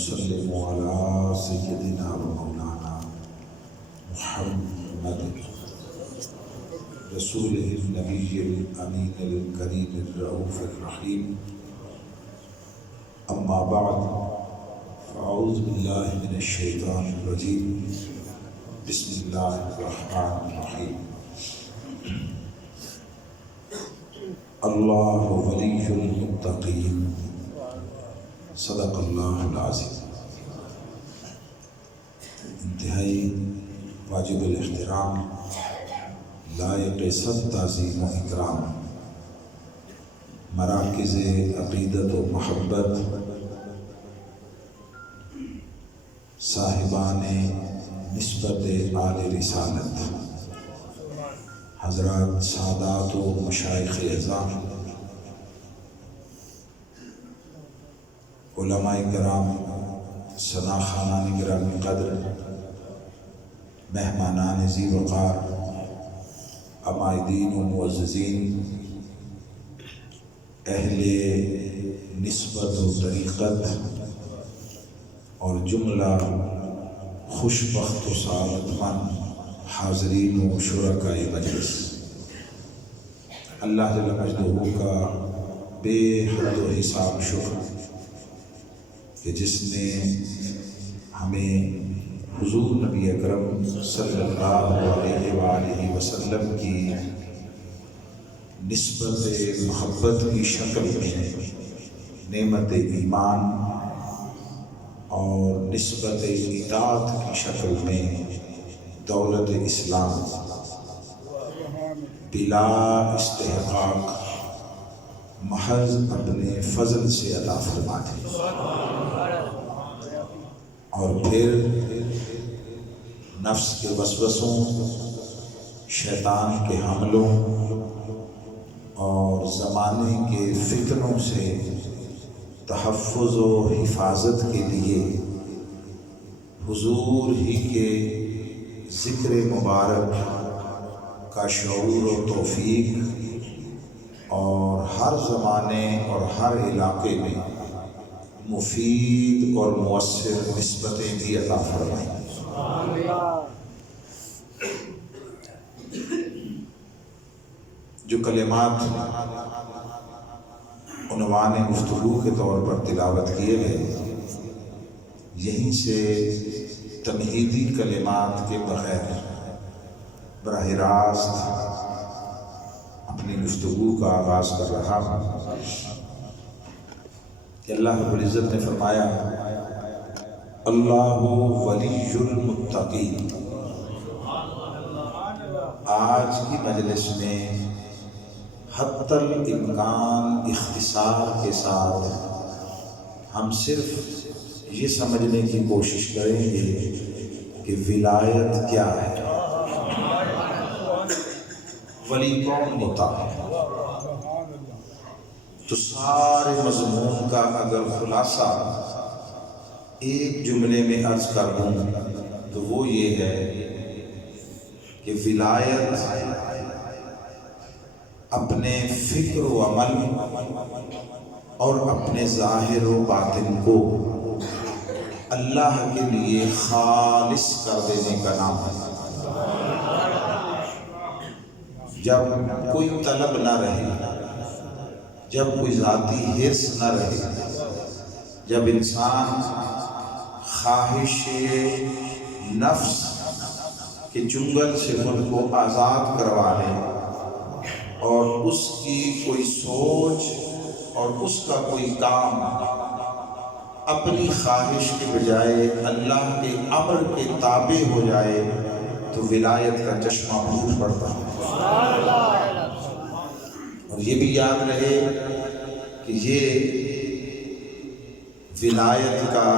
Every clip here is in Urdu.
ونسلم على سيدنا ومولانا محمد رسوله النبي الأمين الكريم الرؤوف الرحيم. أما بعد، فأعوذ بالله من الشيطان الرجيم. بسم الله الرحمن الرحيم. اللہ ولی المتقین، صدق اللہ العظیم. انتہائی واجب الاحترام، لائق صد تعظیم و اکرام مراکز عقیدت و محبت، صاحبان نسبت آل رسالت، حضرات سادات و مشائخ اعظام، علماء کرام، ثنا خانان گرامی قدر، مہمانان ذی وقار، عمائدین و معززین، اہل نسبت و طریقت اور جملہ خوش بخت و سعادت مند حاضرین و شرکائے مجلس، اللہ جل مجدہ کا بے حد و حساب شکر کہ جس نے ہمیں حضور نبی اکرم صلی اللہ علیہ وآلہ وسلم کی نسبت محبت کی شکل میں نعمت ایمان اور نسبت اطاعت کی شکل میں دولت اسلام بلا استحقاق محض اپنے فضل سے عطا فرما دی، اور پھر نفس کے وسوسوں، شیطان کے حملوں اور زمانے کے فتنوں سے تحفظ و حفاظت کے لیے حضور ہی کے ذکر مبارک کا شعور و توفیق اور ہر زمانے اور ہر علاقے میں مفید اور مؤثر نسبتیں بھی عطا فرمائیں. جو کلمات عنوان گفتگو کے طور پر تلاوت کیے گئے، یہیں سے تمہیدی کلمات کے بغیر براہ راست اپنی گفتگو کا آغاز کر رہا ہوں کہ اللہ رب العزت نے فرمایا اللہ ولی المتقین. آج کی مجلس میں حتی الامکان اختصار کے ساتھ ہم صرف یہ سمجھنے کی کوشش کریں گے کہ ولایت کیا ہے، ولی کون ہوتا ہے. تو سارے مضمون کا اگر خلاصہ ایک جملے میں عرض کر دوں تو وہ یہ ہے کہ ولایت اپنے فکر و عمل اور اپنے ظاہر و باطن کو اللہ کے لیے خالص کر دینے کا نام ہے. جب کوئی طلب نہ رہے، جب کوئی ذاتی حرص نہ رہے، جب انسان خواہش نفس کے چنگل سے خود کو آزاد کروا لے اور اس کی کوئی سوچ اور اس کا کوئی کام اپنی خواہش کے بجائے اللہ کے امر کے تابع ہو جائے تو ولایت کا چشمہ پھوٹ پڑتا ہے. اور یہ بھی یاد رہے کہ یہ ولایت کا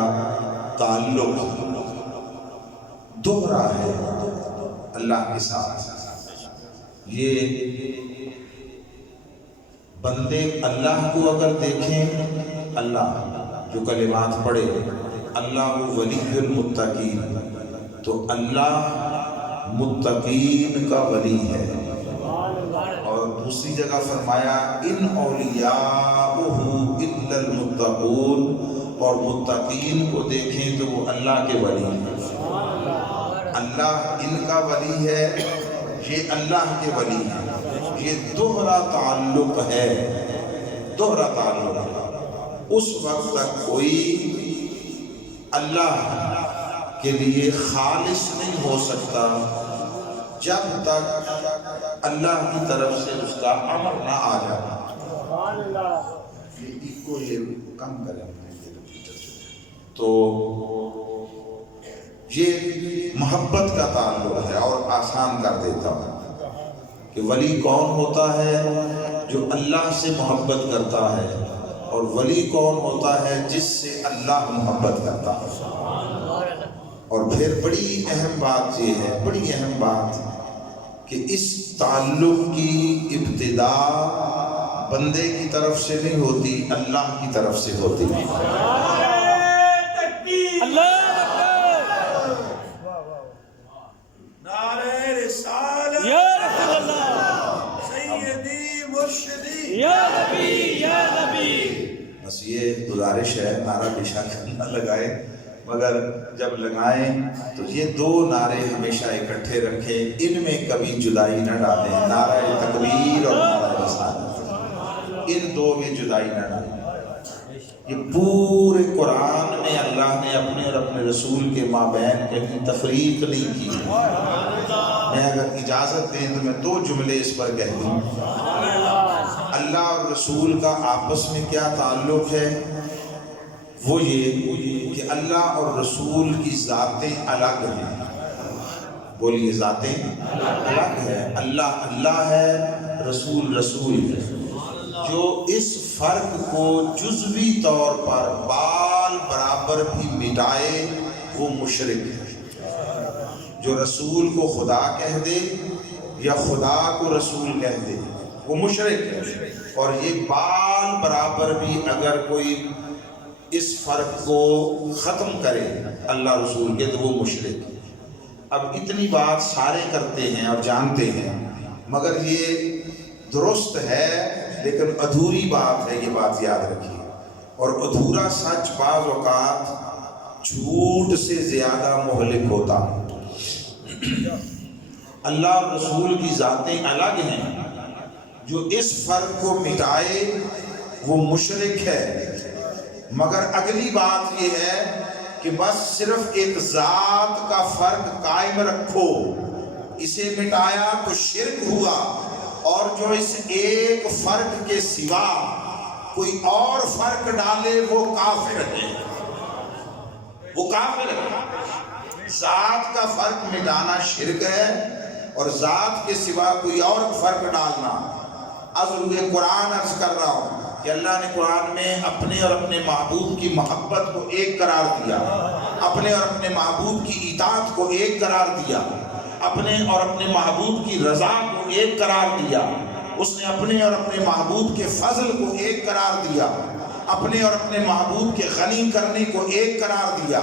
تعلق دوہرا ہے اللہ کے ساتھ. یہ بندے اللہ کو اگر دیکھیں، اللہ جو کلمات پڑھے اللہ ولی المتقین، تو اللہ متقین کا ولی ہے. اور دوسری جگہ فرمایا ان اولیاءہ الا المتقون، اور متقین کو دیکھیں تو وہ اللہ کے ولی ہیں. اللہ ان کا ولی ہے، یہ اللہ کے ولی ہیں. یہ دوہرا تعلق ہے، دوہرا تعلق ہے. اس وقت تک کوئی اللہ کے لیے خالص نہیں ہو سکتا جب تک اللہ کی طرف سے اس کا امر نہ آ جائے. یہ کم کریں. تو یہ محبت کا تعلق ہے. اور آسان کر دیتا ہوں کہ ولی کون ہوتا ہے؟ جو اللہ سے محبت کرتا ہے. اور ولی کون ہوتا ہے؟ جس سے اللہ محبت کرتا ہے. اور پھر بڑی اہم بات یہ ہے، بڑی اہم بات کہ اس تعلق کی ابتدا بندے کی طرف سے نہیں ہوتی، اللہ کی طرف سے ہوتی ہے. نعرہ رسالت یا رسول اللہ، سیدی مرشدی یا نبی یا نبی. بس یہ گزارش ہے، نعرہ پیشہ کرنا لگائے، مگر جب لگائیں تو یہ دو نعرے ہمیشہ اکٹھے رکھیں، ان میں کبھی جدائی نہ ڈالیں. نعرہ تکبیر اور نعرہ رسالت، ان دو میں جدائی نہ ڈالیں. یہ پورے قرآن میں اللہ نے اپنے اور اپنے رسول کے مابین کہیں تفریق نہیں کی. میں اگر اجازت دیں تو میں دو جملے اس پر کہہ دوں. اللہ اور رسول کا آپس میں کیا تعلق ہے؟ وہ یہ کہ اللہ اور رسول کی ذاتیں الگ ہیں. بولیے، ذاتیں الگ ہیں. اللہ اللہ ہے، رسول رسول ہے. جو اس فرق کو جزوی طور پر بال برابر بھی مٹائے وہ مشرک ہے. جو رسول کو خدا کہہ دے یا خدا کو رسول کہہ دے وہ مشرک ہے. اور یہ بال برابر بھی اگر کوئی اس فرق کو ختم کرے اللہ رسول کے تو وہ مشرک ہے. اب اتنی بات سارے کرتے ہیں اور جانتے ہیں، مگر یہ درست ہے لیکن ادھوری بات ہے. یہ بات یاد رکھیے. اور ادھورا سچ بعض اوقات جھوٹ سے زیادہ مہلک ہوتا. اللہ اور رسول کی ذاتیں الگ ہیں. جو اس فرق کو مٹائے وہ مشرک ہے. مگر اگلی بات یہ ہے کہ بس صرف ایک ذات کا فرق قائم رکھو، اسے مٹایا تو شرک ہوا. اور جو اس ایک فرق کے سوا کوئی اور فرق ڈالے وہ کافر ہے، وہ کافر ہے. ذات کا فرق مٹانا شرک ہے، اور ذات کے سوا کوئی اور فرق ڈالنا. ازل قرآن عرض کر رہا ہوں کہ اللہ نے قرآن میں اپنے اور اپنے محبوب کی محبت کو ایک قرار دیا، اپنے اور اپنے محبوب کی اطاعت کو ایک قرار دیا، اپنے اور اپنے محبوب کی رضا کو ایک قرار دیا. اس نے اپنے اور اپنے محبوب کے فضل کو ایک قرار دیا، اپنے اور اپنے محبوب کے غنی کرنے کو ایک قرار دیا،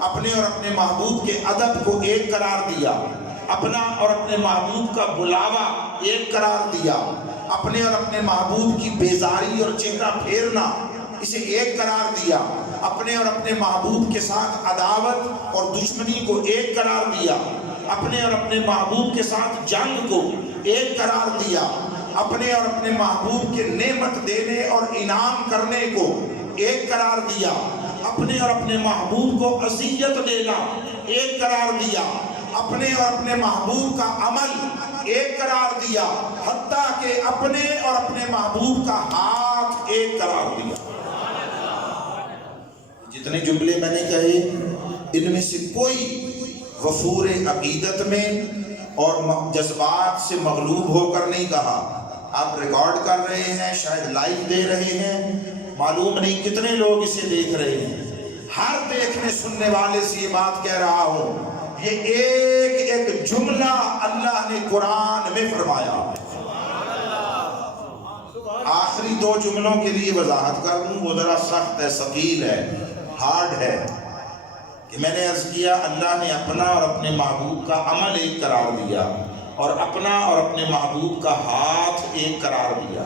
اپنے اور اپنے محبوب کے ادب کو ایک قرار دیا، اپنا اور اپنے محبوب کا بلاوا ایک قرار دیا، اپنے اور اپنے محبوب کی بیزاری اور چہرہ پھیرنا اسے ایک قرار دیا، اپنے اور اپنے محبوب کے ساتھ عداوت اور دشمنی کو ایک قرار دیا، اپنے اور اپنے محبوب کے ساتھ جنگ کو ایک قرار دیا، اپنے اور اپنے محبوب کے نعمت دینے اور انعام کرنے کو ایک قرار دیا، اپنے اور اپنے محبوب کو اذیت دینا ایک قرار دیا، اپنے اور اپنے محبوب کا عمل ایک قرار دیا، حتیٰ کہ اپنے اور اپنے محبوب کا ہاتھ ایک قرار دیا. جتنے جملے میں نے کہے ان میں سے کوئی غفور عقیدت میں اور جذبات سے مغلوب ہو کر نہیں کہا. آپ ریکارڈ کر رہے ہیں، شاید لائیو دے رہے ہیں، معلوم نہیں کتنے لوگ اسے دیکھ رہے ہیں. ہر دیکھنے سننے والے سے یہ بات کہہ رہا ہوں، یہ ایک ایک جملہ اللہ نے قرآن میں فرمایا. آخری دو جملوں کے لیے وضاحت کر دوں، وہ ذرا سخت ہے، ثقیل ہے، ہارڈ ہے. کہ میں نے عرض کیا اللہ نے اپنا اور اپنے محبوب کا عمل ایک قرار دیا اور اپنا اور اپنے محبوب کا ہاتھ ایک قرار دیا.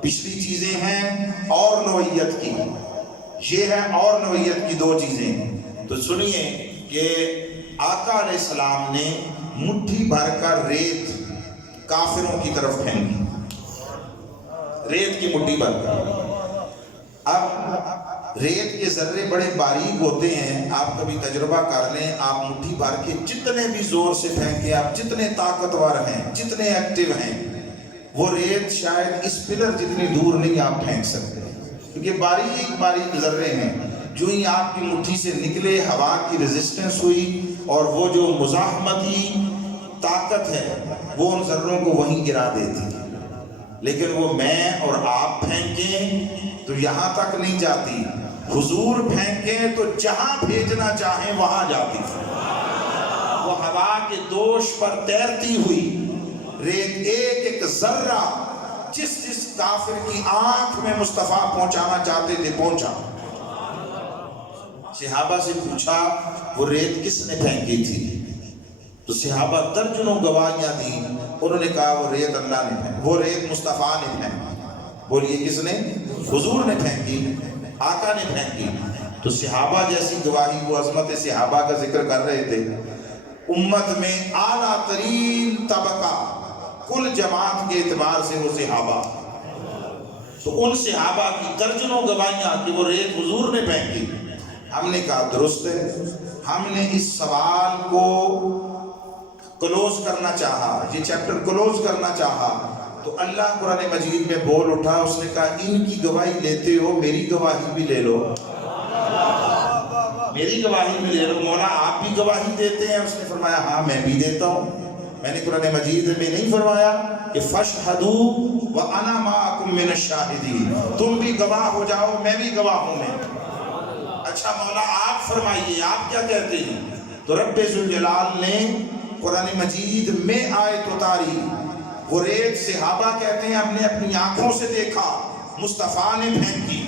پچھلی چیزیں ہیں اور نوعیت کی، یہ ہے اور نوعیت کی دو چیزیں. تو سنیے کہ آقا علیہ السلام نے مٹھی بھر کر ریت کافروں کی طرف پھینکی، ریت کی مٹھی بھر کر. اب ریت کے ذرے بڑے باریک ہوتے ہیں، آپ کبھی تجربہ کر لیں، آپ مٹھی بھر کے جتنے بھی زور سے پھینکیں، آپ جتنے طاقتور ہیں، جتنے ایکٹیو ہیں، وہ ریت شاید اس پلر جتنی دور نہیں آپ پھینک سکتے، کیونکہ باریک باریک ذرے ہیں. جو ہی آپ کی مٹھی سے نکلے، ہوا کی ریزسٹنس ہوئی اور وہ جو مزاحمتی طاقت ہے وہ ان ذروں کو وہیں گرا دیتی. لیکن وہ میں اور آپ پھینکیں تو یہاں تک نہیں جاتی، حضور پھینکیں تو جہاں بھیجنا چاہیں وہاں جاتی. وہ ہوا کے دوش پر تیرتی ہوئی ریت ایک ایک ذرہ جس جس کافر کی آنکھ میں مصطفیٰ پہنچانا چاہتے تھے پہنچا. صحابہ سے پوچھا وہ ریت کس نے پھینکی تھی؟ تو صحابہ درجنوں گواہیاں دی. انہوں نے کہا وہ ریت اللہ نے پھینکی، وہ ریت مصطفیٰ نے پھینکی. بولیے کس نے؟ حضور نے پھینکی، آقا نے پھینکی. تو صحابہ جیسی گواہی، وہ عظمت صحابہ کا ذکر کر رہے تھے. امت میں اعلیٰ ترین طبقہ کل جماعت کے اعتبار سے وہ صحابہ. تو ان صحابہ کی درجنوں گواہیاں کہ وہ ریت حضور نے پھینکی. ہم نے کہا درست ہے. ہم نے اس سوال کو کلوز کرنا چاہا، یہ چیپٹر کلوز کرنا چاہا، تو اللہ قرآن مجید میں بول اٹھا. اس نے کہا ان کی گواہی لیتے ہو، میری گواہی بھی لے لو، میری گواہی بھی لے لو. مولا آپ بھی گواہی دیتے ہیں؟ اس نے فرمایا ہاں میں بھی دیتا ہوں. میں نے قرآن مجید میں نہیں فرمایا کہ فَاشْهَدُوا وَأَنَا مَعَكُمْ مِنَ الشَّاهِدِينَ، تم بھی گواہ ہو جاؤ میں بھی گواہ ہوں. میں اچھا مولا آپ فرمائیے آپ کیا کہتے ہیں؟ تو رب ذوالجلال نے قرآن مجید میں آیت اتاری. وہ ریت صحابہ کہتے ہیں ہم نے اپنی آنکھوں سے دیکھا، مصطفیٰ نے پھینکی.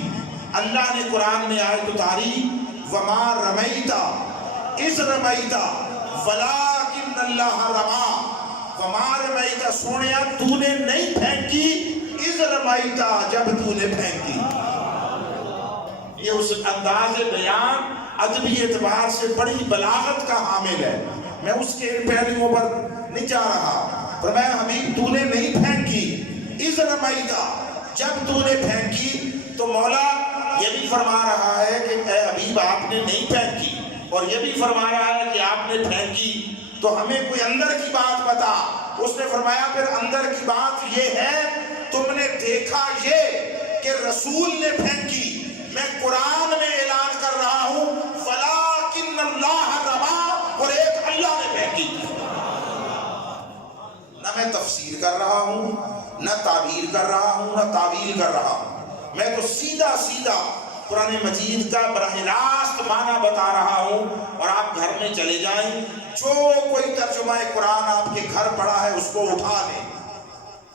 اللہ نے قرآن میں آیت اتاری وَمَا رَمَيْتَ إِذْ رَمَيْتَ وَلَٰكِنَّ اللَّهَ رَمَىٰ. وَمَا رَمَيْتَ سونیا تو نے نہیں پھینکی، إِذْ رَمَيْتَ جب تو نے پھینکی. یہ اس انداز بیان ادبی اعتبار سے بڑی بلاغت کا حامل ہے. میں اس کے پہلوؤں پر نہیں جا رہا. فرمایا حبیب تو نے نہیں پھینکی، اذ رمیت جب تو نے پھینکی. تو مولا یہ بھی فرما رہا ہے کہ اے حبیب آپ نے نہیں پھینکی، اور یہ بھی فرما رہا ہے کہ آپ نے پھینکی، تو ہمیں کوئی اندر کی بات بتا. اس نے فرمایا پھر اندر کی بات یہ ہے تم نے دیکھا یہ کہ رسول نے پھینکی. میں قرآن میں اعلان کر رہا ہوں وَلَٰكِنَّ اللَّهَ رَمَىٰ، اور ایک اللہ نے پھینکی. نہ میں تفسیر کر رہا ہوں، نہ تعبیر کر رہا ہوں، نہ تعویل کر رہا ہوں. میں تو سیدھا سیدھا قرآن مجید کا براہ راست معنی بتا رہا ہوں. اور آپ گھر میں چلے جائیں، جو کوئی ترجمہ قرآن آپ کے گھر پڑا ہے اس کو اٹھا لیں.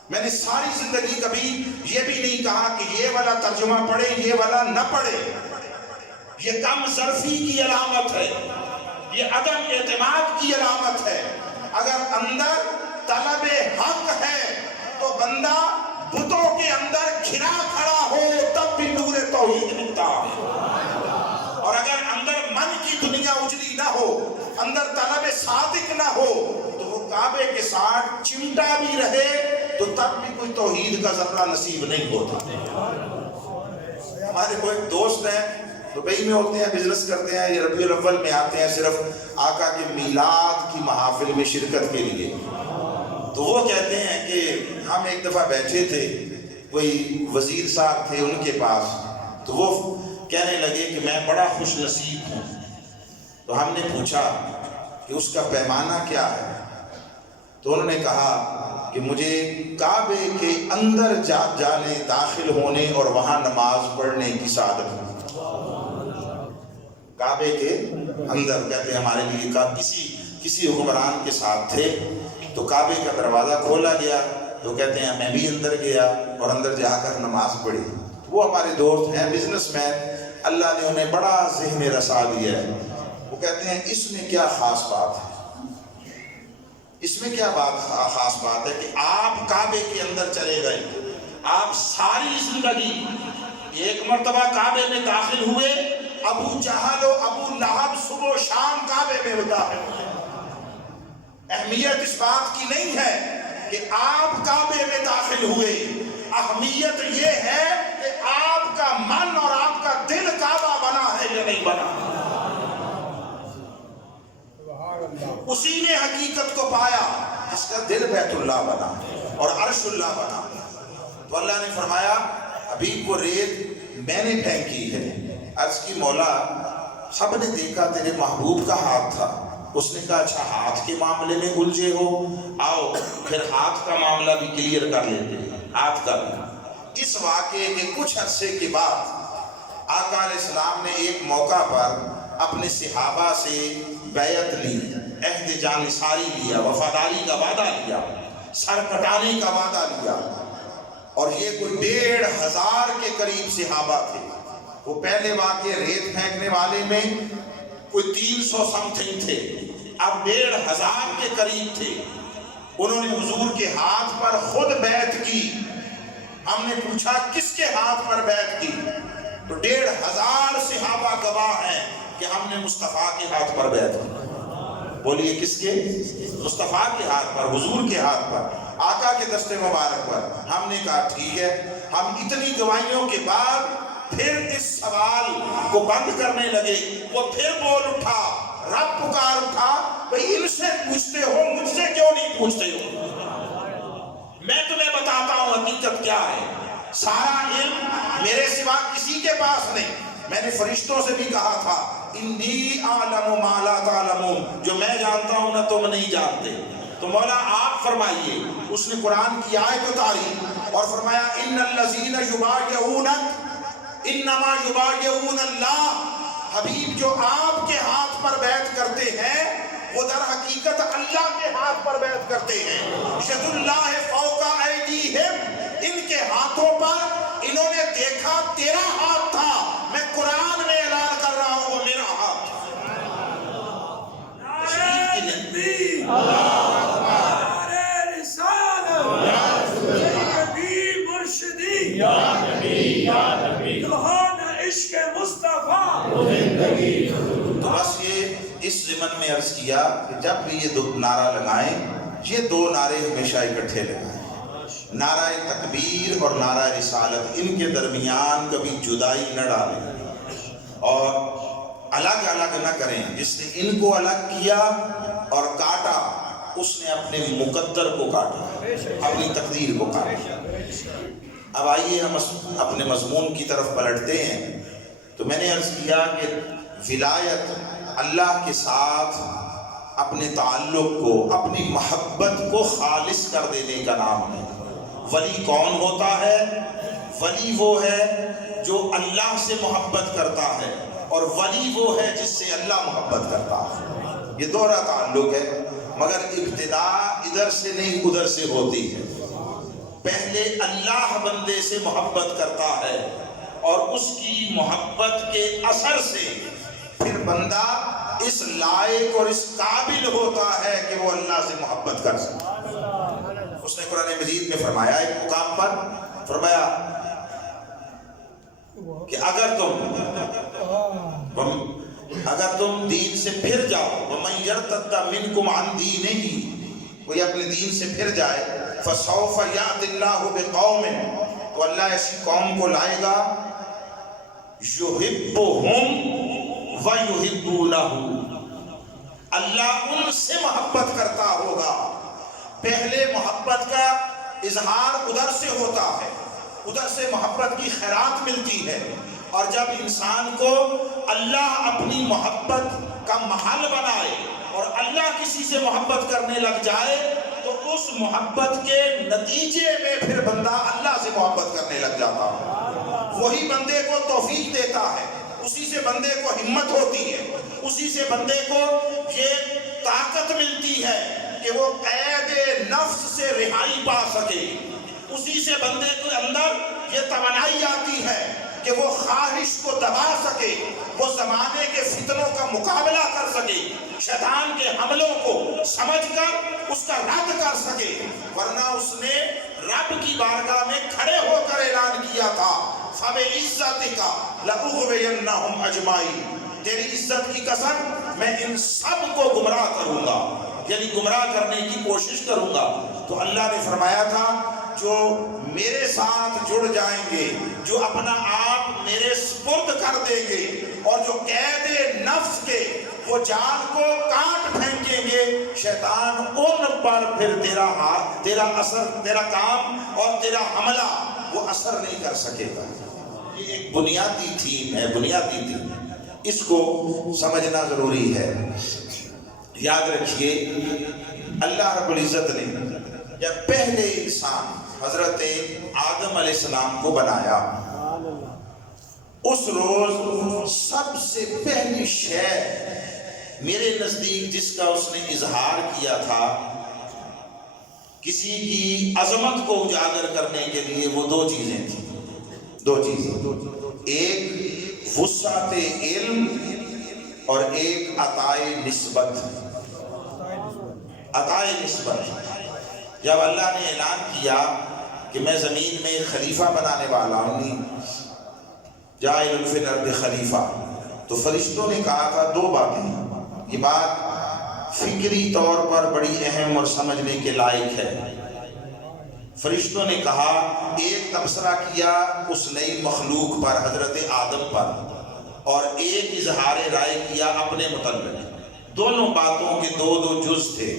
میں نے ساری زندگی کبھی یہ بھی نہیں کہا کہ یہ والا ترجمہ پڑھے یہ والا نہ پڑھے. یہ کم ظرفی کی علامت ہے، یہ عدم اعتماد کی علامت ہے. اگر اندر طلب حق ہے تو بندہ بتوں کے اندر گھرا کھڑا ہو تب بھی نور توحید ملتا. اور اگر اندر من کی دنیا اجلی نہ ہو، اندر طلب صادق نہ ہو، تو وہ کعبے کے ساتھ چمٹا بھی رہے تو تب بھی کوئی توحید کا ذرہ نصیب نہیں ہوتا. ہمارے کوئی دوست ہیں دبئی میں ہوتے ہیں، بزنس کرتے ہیں، یہ ربیع الاول میں آتے ہیں صرف آقا کے میلاد کی محافل میں شرکت کے لیے. تو وہ کہتے ہیں کہ ہم ایک دفعہ بیٹھے تھے، کوئی وزیر صاحب تھے ان کے پاس، تو وہ کہنے لگے کہ میں بڑا خوش نصیب ہوں. تو ہم نے پوچھا کہ اس کا پیمانہ کیا ہے؟ تو انہوں نے کہا کہ مجھے کعبے کے اندر جانے، داخل ہونے اور وہاں نماز پڑھنے کی سعادت ہے. کعبے کے اندر کہتے ہیں ہمارے لیے کسی حکمران کے ساتھ تھے، تو کعبے کا دروازہ کھولا گیا، تو کہتے ہیں میں بھی اندر گیا اور اندر جا کر نماز پڑھی. وہ ہمارے دوست ہیں بزنس مین، اللہ نے انہیں بڑا ذہن رسا دیا ہے. وہ کہتے ہیں اس میں کیا خاص بات ہے، اس میں کیا خاص بات ہے کہ آپ کعبے کے اندر چلے گئے، آپ ساری زندگی ایک مرتبہ کعبے میں داخل ہوئے، ابو جہل و ابو لہب صبح و شام کعبے میں داخل ہوئے۔ اہمیت اس بات کی نہیں ہے کہ آپ کعبے میں داخل ہوئے، اہمیت یہ ہے کہ آپ کا من اور آپ کا دل کعبہ بنا ہے یا نہیں بنا۔ اسی نے حقیقت کو پایا جس کا دل بیت اللہ بنا اور عرش اللہ بنا۔ تو اللہ نے فرمایا حبیب کو ریت میں نے پھینکی ہے۔ عرض کی مولا سب نے دیکھا تیرے محبوب کا ہاتھ تھا۔ اس نے کہا اچھا ہاتھ کے معاملے میں الجھے ہو، آؤ پھر ہاتھ کا معاملہ بھی کلیئر کر لیتے ہیں۔ ہاتھ کا بھی اس واقعے کے کچھ عرصے کے بعد آقا علیہ السلام نے ایک موقع پر اپنے صحابہ سے بیعت لی، عہد جانثاری لیا، وفاداری کا وعدہ لیا، سر کٹانے کا وعدہ لیا، اور یہ کوئی 1500 کے قریب صحابہ تھے۔ وہ پہلے واقعے ریت پھینکنے والے میں کوئی 300 سمتھنگ تھے، اب 1500 کے قریب تھے۔ انہوں نے حضور کے ہاتھ پر خود بیعت کی۔ ہم نے پوچھا کس کے ہاتھ پر بیعت کی؟ تو 1500 صحابہ گواہ ہیں کہ ہم نے مصطفیٰ کے ہاتھ پر بیعت کی۔ بولیے کس کے؟ مصطفیٰ کے ہاتھ پر، حضور کے ہاتھ پر، آقا کے دست مبارک پر۔ ہم نے کہا ٹھیک ہے۔ ہم اتنی گواہیوں کے بعد پھر اس سوال کو بند کرنے لگے۔ وہ پھر بول اٹھا، رب پکار اٹھا، بھئی ان سے پوچھتے ہو، مجھ سے کیوں نہیں پوچھتے ہو؟ میں تمہیں بتاتا ہوں حقیقت کیا ہے۔ سارا علم میرے سوا کسی کے پاس نہیں۔ میں نے فرشتوں سے بھی کہا تھا انی اعلم ما لا تعلمون، جو میں جانتا ہوں نہ تم نہیں جانتے۔ تو مولا آپ فرمائیے۔ اس نے قرآن کی آیت اتاری اور فرمایا ان الذین یبایعونک انما یبایعون اللہ۔ حبیب جو آپ کے ہاتھ پر بیعت کرتے ہیں وہ در حقیقت اللہ کے ہاتھ پر بیعت کرتے ہیں۔ ید اللہ فوق ایدیہم، ان کے ہاتھوں پر انہوں نے دیکھا تیرا ہاتھ تھا۔ میں قرآن میں اعلان کر رہا ہوں وہ میرا ہاتھ۔ تو بس یہ اس ضمن میں عرض کیا کہ جب بھی یہ دو نعرہ لگائیں، یہ دو نعرے ہمیشہ اکٹھے لگائیں، نعرہ تکبیر اور نعرہ رسالت، ان کے درمیان کبھی جدائی نہ ڈالیں اور الگ الگ نہ کریں۔ جس نے ان کو الگ کیا اور کاٹا اس نے اپنے مقدر کو کاٹا، اپنی تقدیر کو کاٹا۔ اب آئیے ہم اپنے مضمون کی طرف پلٹتے ہیں۔ تو میں نے عرض کیا کہ ولایت اللہ کے ساتھ اپنے تعلق کو، اپنی محبت کو خالص کر دینے کا نام ہے۔ ولی کون ہوتا ہے؟ ولی وہ ہے جو اللہ سے محبت کرتا ہے، اور ولی وہ ہے جس سے اللہ محبت کرتا ہے۔ یہ دوہرا تعلق ہے، مگر ابتدا ادھر سے نہیں ادھر سے ہوتی ہے۔ پہلے اللہ بندے سے محبت کرتا ہے اور اس کی محبت کے اثر سے پھر بندہ اس لائق اور اس قابل ہوتا ہے کہ وہ اللہ سے محبت کر سکے۔ اس نے قرآن مجید میں فرمایا، ایک مقام پر فرمایا کہ اگر تم دین سے پھر جاؤ، وَمَن يَرْتَدَّ مِنْكُمْ عَنْ دِينِهِ، کوئی اپنے دین سے پھر جائے، فَسَوْفَ يَأْتِ اللَّهُ بِقَوْمٍ، تو اللہ ایسی قوم کو لائے گا، يُحِبُّهُمْ وَيُحِبُّونَهُ، اللہ ان سے محبت کرتا ہوگا۔ پہلے محبت کا اظہار ادھر سے ہوتا ہے، ادھر سے محبت کی خیرات ملتی ہے، اور جب انسان کو اللہ اپنی محبت کا محل بنائے اور اللہ کسی سے محبت کرنے لگ جائے تو اس محبت کے نتیجے میں پھر بندہ اللہ سے محبت کرنے لگ جاتا ہے۔ وہی بندے کو توفیق دیتا ہے، اسی سے بندے کو ہمت ہوتی ہے، اسی سے بندے کو یہ طاقت ملتی ہے کہ وہ قید نفس سے رہائی پا سکے، اسی سے بندے کے اندر یہ توانائی آتی ہے کہ وہ خواہش کو دبا سکے، وہ زمانے کے فتنوں کا مقابلہ کر سکے، شیطان کے حملوں کو سمجھ کر اس کا رد کر سکے، ورنہ اس نے رب کی بارگاہ میں کھڑے ہو کر اعلان کیا تھا فَبِعِزَّتِكَ لَأُغْوِيَنَّهُمْ أَجْمَعِينَ، تیری عزت کی قسم میں ان سب کو گمراہ کروں گا، یعنی گمراہ کرنے کی کوشش کروں گا۔ تو اللہ نے فرمایا تھا جو میرے ساتھ جڑ جائیں گے، جو اپنا آپ میرے سپرد کر دیں گے، اور جو قید نفس کے وہ جان کو کاٹ پھینکیں گے، شیطان ان پر پھر تیرا ہاتھ، تیرا اثر، تیرا کام اور تیرا حملہ وہ اثر نہیں کر سکے گا۔ یہ ایک بنیادی تھیم ہے، بنیادی تھیم، اس کو سمجھنا ضروری ہے۔ یاد رکھیے اللہ رب العزت نے جب پہلے انسان حضرت آدم علیہ السلام کو بنایا، اس روز سب سے پہلی شے میرے نزدیک جس کا اس نے اظہار کیا تھا کسی کی عظمت کو اجاگر کرنے کے لیے، وہ دو چیزیں تھیں، دو چیزیں، ایک وسعت علم اور ایک عطائے نسبت۔ عطائے نسبت، جب اللہ نے اعلان کیا کہ میں زمین میں خلیفہ بنانے والا ہوں، جاعل فی الارض خلیفہ، تو فرشتوں نے کہا تھا دو باتیں، یہ بات فکری طور پر بڑی اہم اور سمجھنے کے لائق ہے۔ فرشتوں نے کہا، ایک تبصرہ کیا اس نئی مخلوق پر، حضرت آدم پر، اور ایک اظہار رائے کیا اپنے متعلق، دونوں باتوں کے دو دو جز تھے۔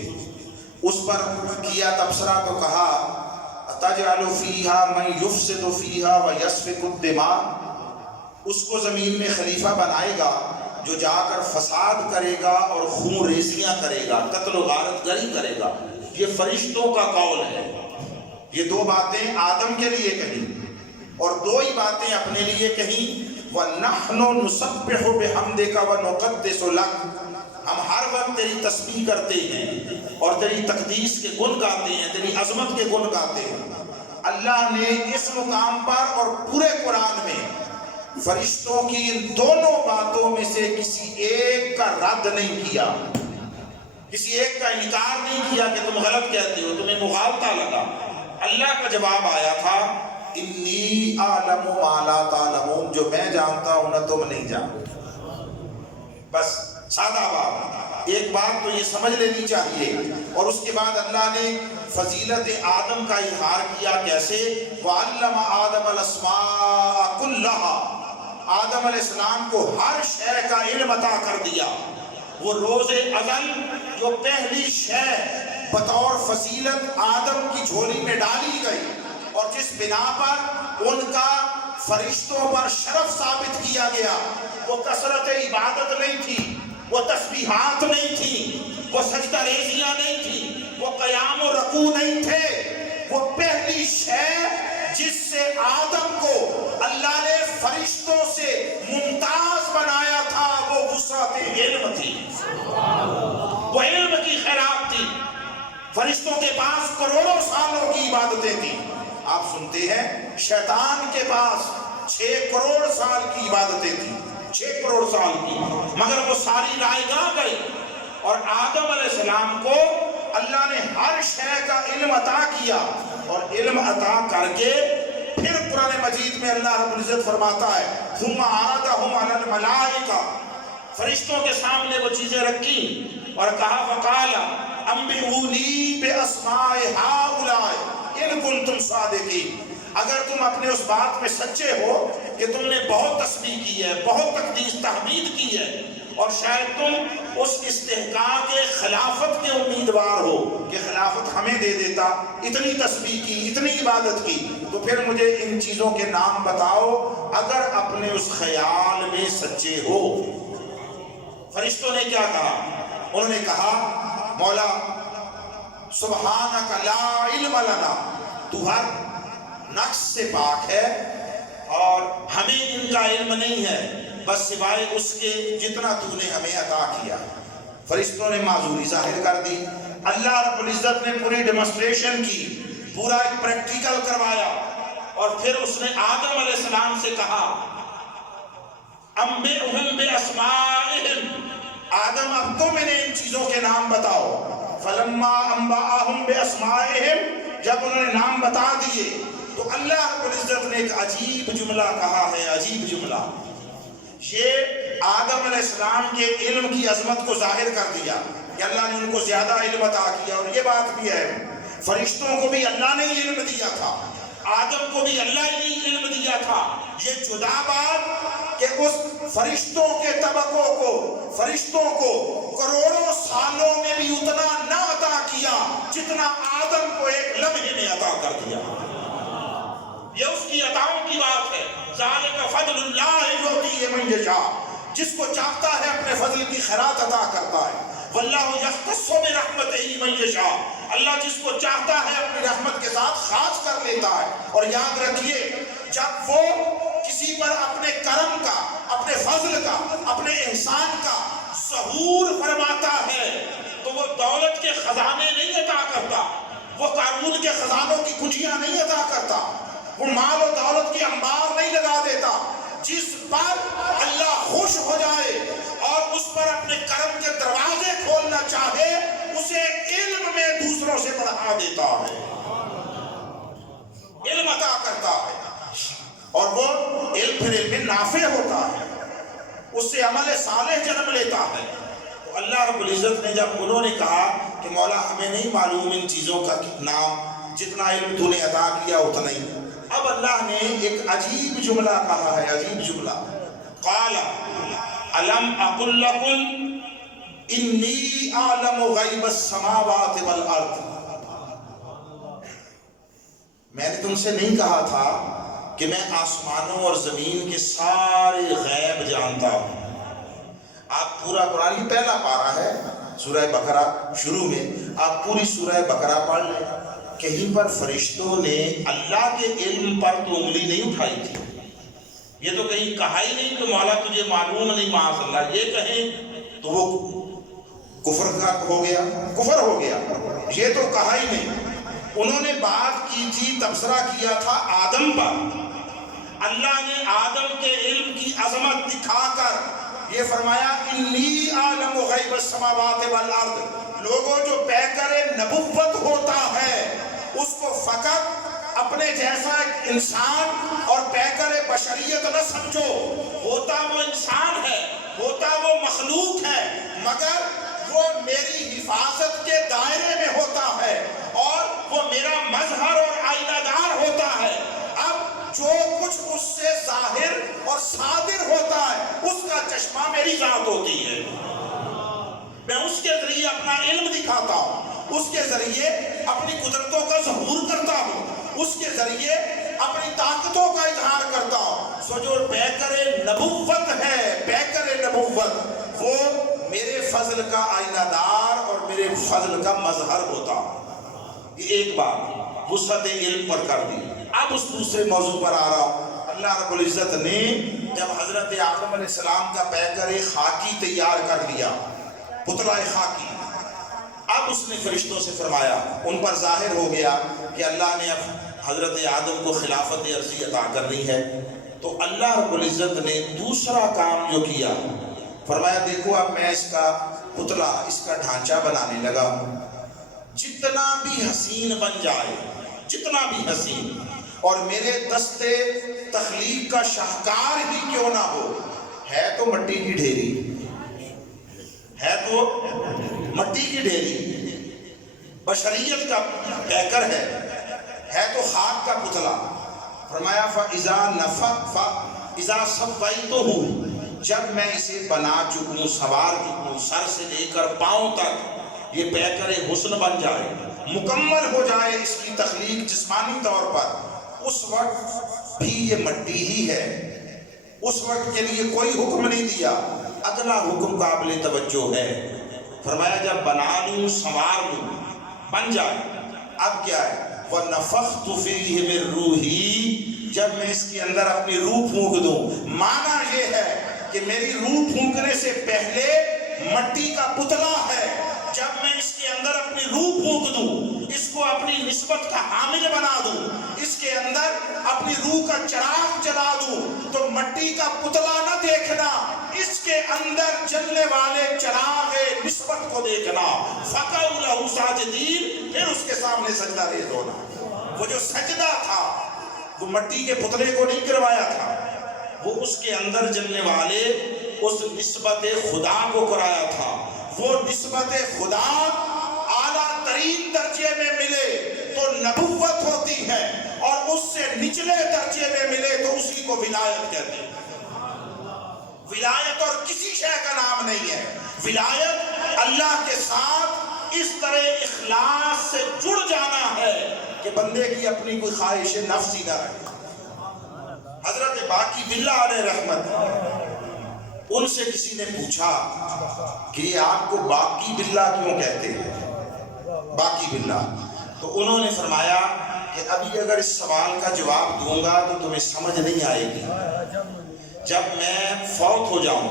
اس پر کیا تبصرہ تو کہا تجعل فیہا من یفسد فیہا ویسفک الدماء، اس کو زمین میں خلیفہ بنائے گا جو جا کر فساد کرے گا اور خون ریزیاں کرے گا، قتل و غارت گری کرے گا۔ یہ فرشتوں کا قول ہے۔ یہ دو باتیں آدم کے لیے کہیں اور دو ہی باتیں اپنے لیے کہیں، وَنَحْنُ نُسَبِّحُ بِحَمْدِكَ وَنُقَدِّسُ لَكَ، ہم ہر وقت تیری تسبیح کرتے ہیں اور تیری تقدیس کے گن گاتے ہیں، تیری عظمت کے گن گاتے ہیں۔ اللہ نے اس مقام پر اور پورے قرآن میں فرشتوں کی ان دونوں باتوں میں سے کسی ایک کا رد نہیں کیا، کسی ایک کا انکار نہیں کیا کہ تم غلط کہتے ہو، تمہیں مغالطہ لگا۔ اللہ کا جواب آیا تھا انی اعلم ما لا تعلمون، جو میں جانتا ہوں نہ تم نہیں جانتے۔ بس سادہ بات، ایک بات تو یہ سمجھ لینی چاہیے۔ اور اس کے بعد اللہ نے فضیلت آدم کا اظہار کیا، کیسے؟ وَعَلَّمَ آدَمَ الْأَسْمَاءَ كُلَّهَا، آدم علیہ السلام کو ہر شے کا علم عطا کر دیا۔ وہ روز ازل جو پہلی شے بطور فضیلت آدم کی جھولی میں ڈالی گئی اور جس بنا پر ان کا فرشتوں پر شرف ثابت کیا گیا، وہ کثرت عبادت نہیں تھی، وہ تسبیحات نہیں تھی، وہ سجدہ ریزیاں نہیں تھی، وہ قیام و رکوع نہیں تھے۔ وہ پہلی شے جس سے آدم کو اللہ نے فرشتوں سے ممتاز بنایا تھا وہ وسعت علم تھی، وہ علم کی خیرات تھی۔ فرشتوں کے پاس کروڑوں سالوں کی عبادتیں تھیں۔ آپ سنتے ہیں شیطان کے پاس 6 کروڑ سال کی عبادتیں تھیں، 6 کروڑ سال کی، مگر وہ ساری رائے گاہ گئے۔ اور آدم علیہ السلام کو اللہ نے ہر شے کا علم عطا کیا، اور علم عطا کر کے پھر قرآن مجید میں اللہ رب العزت فرماتا ہے ثم عرضهم علی الملائکہ، فرشتوں کے سامنے وہ چیزیں رکھی اور کہا وقال انبئونی باسماء ہؤلاء ان کنتم صادقین، اگر تم اپنے اس بات میں سچے ہو کہ تم نے بہت تسبیح کی ہے، بہت تقدیس تحمید کی ہے، اور شاید تم اس استحقاق خلافت کے امیدوار ہو کہ خلافت ہمیں دے دیتا، اتنی تسبیح کی، اتنی عبادت کی، تو پھر مجھے ان چیزوں کے نام بتاؤ اگر اپنے اس خیال میں سچے ہو۔ فرشتوں نے کیا کہا؟ انہوں نے کہا مولا سبحانک لا علم لنا، تو ہر نقص سے پاک ہے اور ہمیں ان کا علم نہیں ہے بس سوائے اس کے جتنا تو نے ہمیں عطا کیا۔ فرشتوں نے معذوری ظاہر کر دی۔ اللہ رب العزت نے پوری ڈیمونسٹریشن کی، پورا ایک پریکٹیکل کروایا، اور پھر اس نے آدم علیہ السلام سے کہا انبئہم باسمائہم، آدم اب تم انہیں ان چیزوں کے نام بتاؤ۔ فلما انبأهم باسمائهم، جب انہوں نے نام بتا دیے تو اللہ رب العزت نے ایک عجیب جملہ کہا ہے، عجیب جملہ. یہ آدم علیہ السلام کے علم کی عظمت کو ظاہر کر دیا کہ اللہ نے ان کو زیادہ علم عطا کیا. اور یہ بات بھی ہے فرشتوں کو بھی اللہ نے ہی علم دیا تھا، آدم کو بھی اللہ ہی علم دیا تھا. یہ جدا بات کہ اس فرشتوں کے طبقوں کو، فرشتوں کو کروڑوں سالوں میں بھی اتنا نہ عطا کیا جتنا آدم کو ایک لمحے میں عطا کر دیا. یہ اس کی عطاؤں کی بات ہے. ذالک فضل اللہ یؤتیہ من یشاء، جس کو چاہتا ہے اپنے فضل کی خیرات عطا کرتا ہے. واللہ یختص برحمتہ من یشاء، اللہ جس کو چاہتا ہے اپنی رحمت کے ساتھ خاص کر لیتا ہے. اور یاد رکھیے جب وہ کسی پر اپنے کرم کا، اپنے فضل کا، اپنے احسان کا ظہور فرماتا ہے تو وہ دولت کے خزانے نہیں عطا کرتا، وہ قارون کے خزانوں کی کنجیاں نہیں عطا کرتا، وہ مال و دولت کے انبار نہیں لگا دیتا. جس پر اللہ خوش ہو جائے اور اس پر اپنے کرم کے دروازے کھولنا چاہے اسے علم میں دوسروں سے بڑھا دیتا ہے، علم عطا کرتا ہے. اور وہ علم پھر علم نافع ہوتا ہے، اس سے عمل صالح جنم لیتا ہے. تو اللہ رب العزت نے جب انہوں نے کہا کہ مولا ہمیں نہیں معلوم ان چیزوں کا نام، جتنا علم تو نے عطا کیا اتنا ہی. اب اللہ نے ایک عجیب جملہ کہا ہے، عجیب جملہ. قال الم اقل لکم انی اعلم غیب السماوات والارض، میں نے تم سے نہیں کہا تھا کہ میں آسمانوں اور زمین کے سارے غیب جانتا ہوں. آپ پورا قرآن، یہ پہلا پارہ ہے سورہ بقرہ، شروع میں آپ پوری سورہ بقرہ پڑھ لیں. کہیں پر فرشتوں نے اللہ کے علم پر تو انگلی نہیں اٹھائی تھی. یہ تو کہیں کہا ہی نہیں کہ مولا تجھے معلوم نہیں معاذ اللہ. یہ کہیں تو وہ کفر کا ہو گیا، کفر ہو گیا. یہ تو کہا ہی نہیں. انہوں نے بات کی تھی، تبصرہ کیا تھا آدم پر. اللہ نے آدم کے علم کی عظمت دکھا کر یہ فرمایا انی اعلم غیب السماوات والارض. لوگوں جو پیکر نبوت ہوتا ہے اس کو فقط اپنے جیسا ایک انسان اور پیکر بشریت نہ سمجھو. ہوتا وہ انسان ہے، ہوتا وہ مخلوق ہے، مگر وہ میری حفاظت کے دائرے میں ہوتا ہے اور وہ میرا مظہر اور آئینہ دار ہوتا ہے. اب جو کچھ اس سے ظاہر اور صادر ہوتا ہے اس کا چشمہ میری ذات ہوتی ہے. میں اس کے ذریعے اپنا علم دکھاتا ہوں، اس کے ذریعے اپنی قدرتوں کا ظہور کرتا ہوں، اس کے ذریعے اپنی طاقتوں کا اظہار کرتا ہوں. سو جو پیکر نبوت ہے، پیکر نبوت، وہ میرے فضل کا آئینہ دار اور میرے فضل کا مظہر ہوتا. یہ ایک بات وسعت علم پر کر دی. اب اس دوسرے موضوع پر آ رہا ہوں. اللہ رب العزت نے جب حضرت آدم علیہ السلام کا پیکر خاکی تیار کر دیا، پتلا خاکی، اب اس نے فرشتوں سے فرمایا، ان پر ظاہر ہو گیا کہ اللہ نے اب حضرت آدم کو خلافت عرضی عطا کرنی ہے. تو اللہ رب العزت نے دوسرا کام جو کیا، فرمایا دیکھو اب میں اس کا پتلا، اس کا ڈھانچہ بنانے لگا ہوں. جتنا بھی حسین بن جائے، جتنا بھی حسین، اور میرے دستے تخلیق کا شاہکار ہی کیوں نہ ہو، ہے تو مٹی کی ڈھیری، ہے تو مٹی کی ڈھیری، بشریت کا پیکر ہے تو خاک کا پتلا. فرمایا فَإِذَا نَفَخْ فَإِذَا سَوَّيْتُهُ، جب میں اسے بنا چکوں، سوار چکوں، سر سے لے کر پاؤں تک یہ پیکر حسن بن جائے، مکمل ہو جائے اس کی تخلیق جسمانی طور پر، اس وقت بھی یہ مٹی ہی ہے. اس وقت کے لیے کوئی حکم نہیں دیا، اگلا حکم قابل توجہ ہے. فرمایا جب بنا لوں، سنوار لوں، بن جائے، اب کیا ہے وَنَفَخْتُ فِيهِ مِن رُوحِي، جب میں اس کے اندر اپنی روح پھونک دوں. معنی یہ ہے کہ میری روح پھونکنے سے پہلے مٹی کا پتلا ہے، جب میں اس کے اندر اپنی روح پھونک دوں، اس کو اپنی نسبت کا حامل بنا دوں، اس کے اندر اپنی روح کا چراغ جلا دوں، تو مٹی کا پتلا نہ دیکھنا، اس کے اندر جلنے والے چراغ نسبت کو دیکھنا۔ فَقَعُوا لَهُ سَاجِدِينَ، پھر اس کے سامنے سجدہ ریز ہونا۔ وہ جو سجدہ تھا وہ مٹی کے پتلے کو نہیں کروایا تھا، وہ اس کے اندر جلنے والے اس نسبت خدا کو کرایا تھا۔ وہ نسبت خدا اعلیٰ ترین درجے میں ملے تو نبوت ہوتی ہے، اور اس سے نچلے درجے میں ملے تو اسی کو ولایت کہتے ہیں۔ ولایت اور کسی شے کا نام نہیں ہے۔ ولایت اللہ کے ساتھ اس طرح اخلاص سے جڑ جانا ہے کہ بندے کی اپنی کوئی خواہش نفس ہی نہ رہے۔ حضرت باقی باللہ علیہ رحمت، ان سے کسی نے پوچھا کہ یہ آپ کو باقی باللہ کیوں کہتے ہیں، باقی باللہ؟ تو انہوں نے فرمایا کہ ابھی اگر اس سوال کا جواب دوں گا تو تمہیں سمجھ نہیں آئے گی۔ جب میں فوت ہو جاؤں،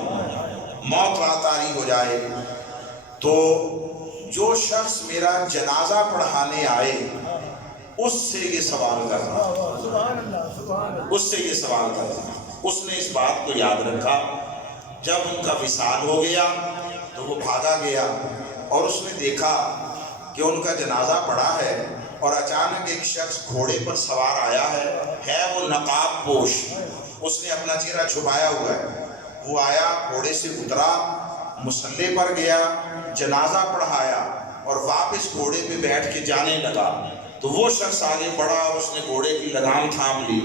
موت رات آری ہو جائے، تو جو شخص میرا جنازہ پڑھانے آئے اس سے یہ سوال کرنا، اس سے یہ سوال کرنا۔ اس نے اس بات کو یاد رکھا۔ جب ان کا وصال ہو گیا تو وہ بھاگا گیا، اور اس نے دیکھا کہ ان کا جنازہ پڑا ہے، اور اچانک ایک شخص گھوڑے پر سوار آیا ہے وہ نقاب پوش، اس نے اپنا چہرہ چھپایا ہوا ہے۔ وہ آیا، گھوڑے سے اترا، مصلی پر گیا، جنازہ پڑھایا، اور واپس گھوڑے پہ بیٹھ کے جانے لگا۔ تو وہ شخص آگے بڑھا اور اس نے گھوڑے کی لگام تھام لی،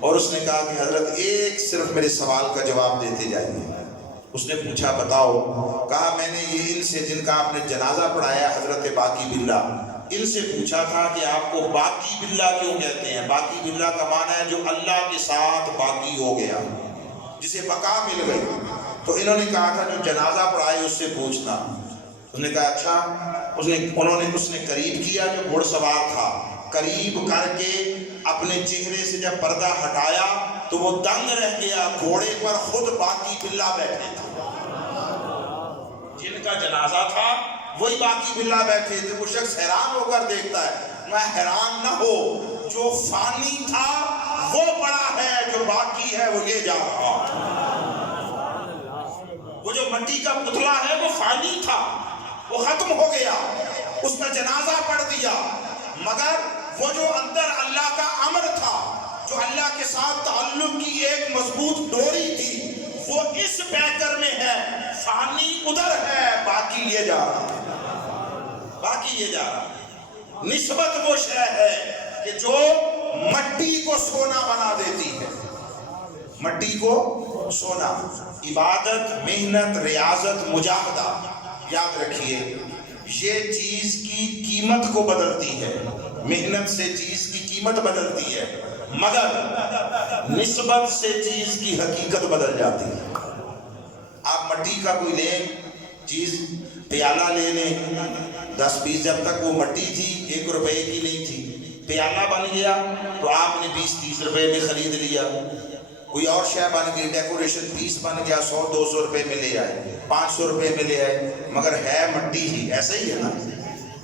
اور اس نے کہا کہ حضرت ایک صرف میرے سوال کا جواب دیتے جائیے۔ اس نے پوچھا بتاؤ؟ کہا میں نے یہ ان سے جن کا آپ نے جنازہ پڑھایا حضرت باقی باللہ، ان سے پوچھا تھا کہ آپ کو باقی باللہ کیوں کہتے ہیں۔ باقی باللہ کا معنی ہے جو اللہ کے ساتھ باقی ہو گیا، جسے بقا مل گئی۔ تو انہوں نے کہا تھا جو جنازہ پڑھائے اس سے پوچھنا۔ اس نے کہا اچھا۔ اس نے قریب کیا، جو گھوڑ سوار تھا قریب کر کے اپنے چہرے سے جب پردہ ہٹایا تو وہ دنگ رہ گیا، گھوڑے پر خود باقی باللہ بیٹھے تھے، جن کا جنازہ تھا وہی باقی باللہ بیٹھے تھے۔ وہ شخص حیران ہو کر دیکھتا ہے، میں حیران نہ ہو، جو فانی تھا وہ بڑا ہے، جو باقی ہے وہ یہ جا رہا۔ وہ جو مٹی کا پتلا ہے وہ فانی تھا، وہ ختم ہو گیا، اس کا جنازہ پڑھ دیا، مگر وہ جو اندر اللہ کا امر تھا، جو اللہ کے ساتھ تعلق کی ایک مضبوط ڈوری تھی، وہ اس بیکر میں ہے، فانی ادھر ہے، باقی یہ جا رہا، باقی یہ جا رہا۔ نسبت وہ شے ہے کہ جو مٹی کو سونا بنا دیتی ہے، مٹی کو سونا۔ عبادت، محنت، ریاضت، مجاہدہ، یاد رکھیے یہ چیز کی قیمت کو بدلتی ہے، محنت سے چیز کی قیمت بدلتی ہے، مگر نسبت سے چیز کی حقیقت بدل جاتی ہے۔ آپ مٹی کا کوئی لیں چیز، پیالہ لے لیں، 10-20، جب تک وہ مٹی تھی 1 روپے کی نہیں تھی، پیالہ بن گیا تو آپ نے 20-30 روپے میں خرید لیا۔ کوئی اور شے بن گئی، ڈیکوریشن پیس بن گیا، 100-200 روپے میں لے آئے، 500 روپے میں لے آئے، مگر ہے مٹی ہی، ایسا ہی ہے نا۔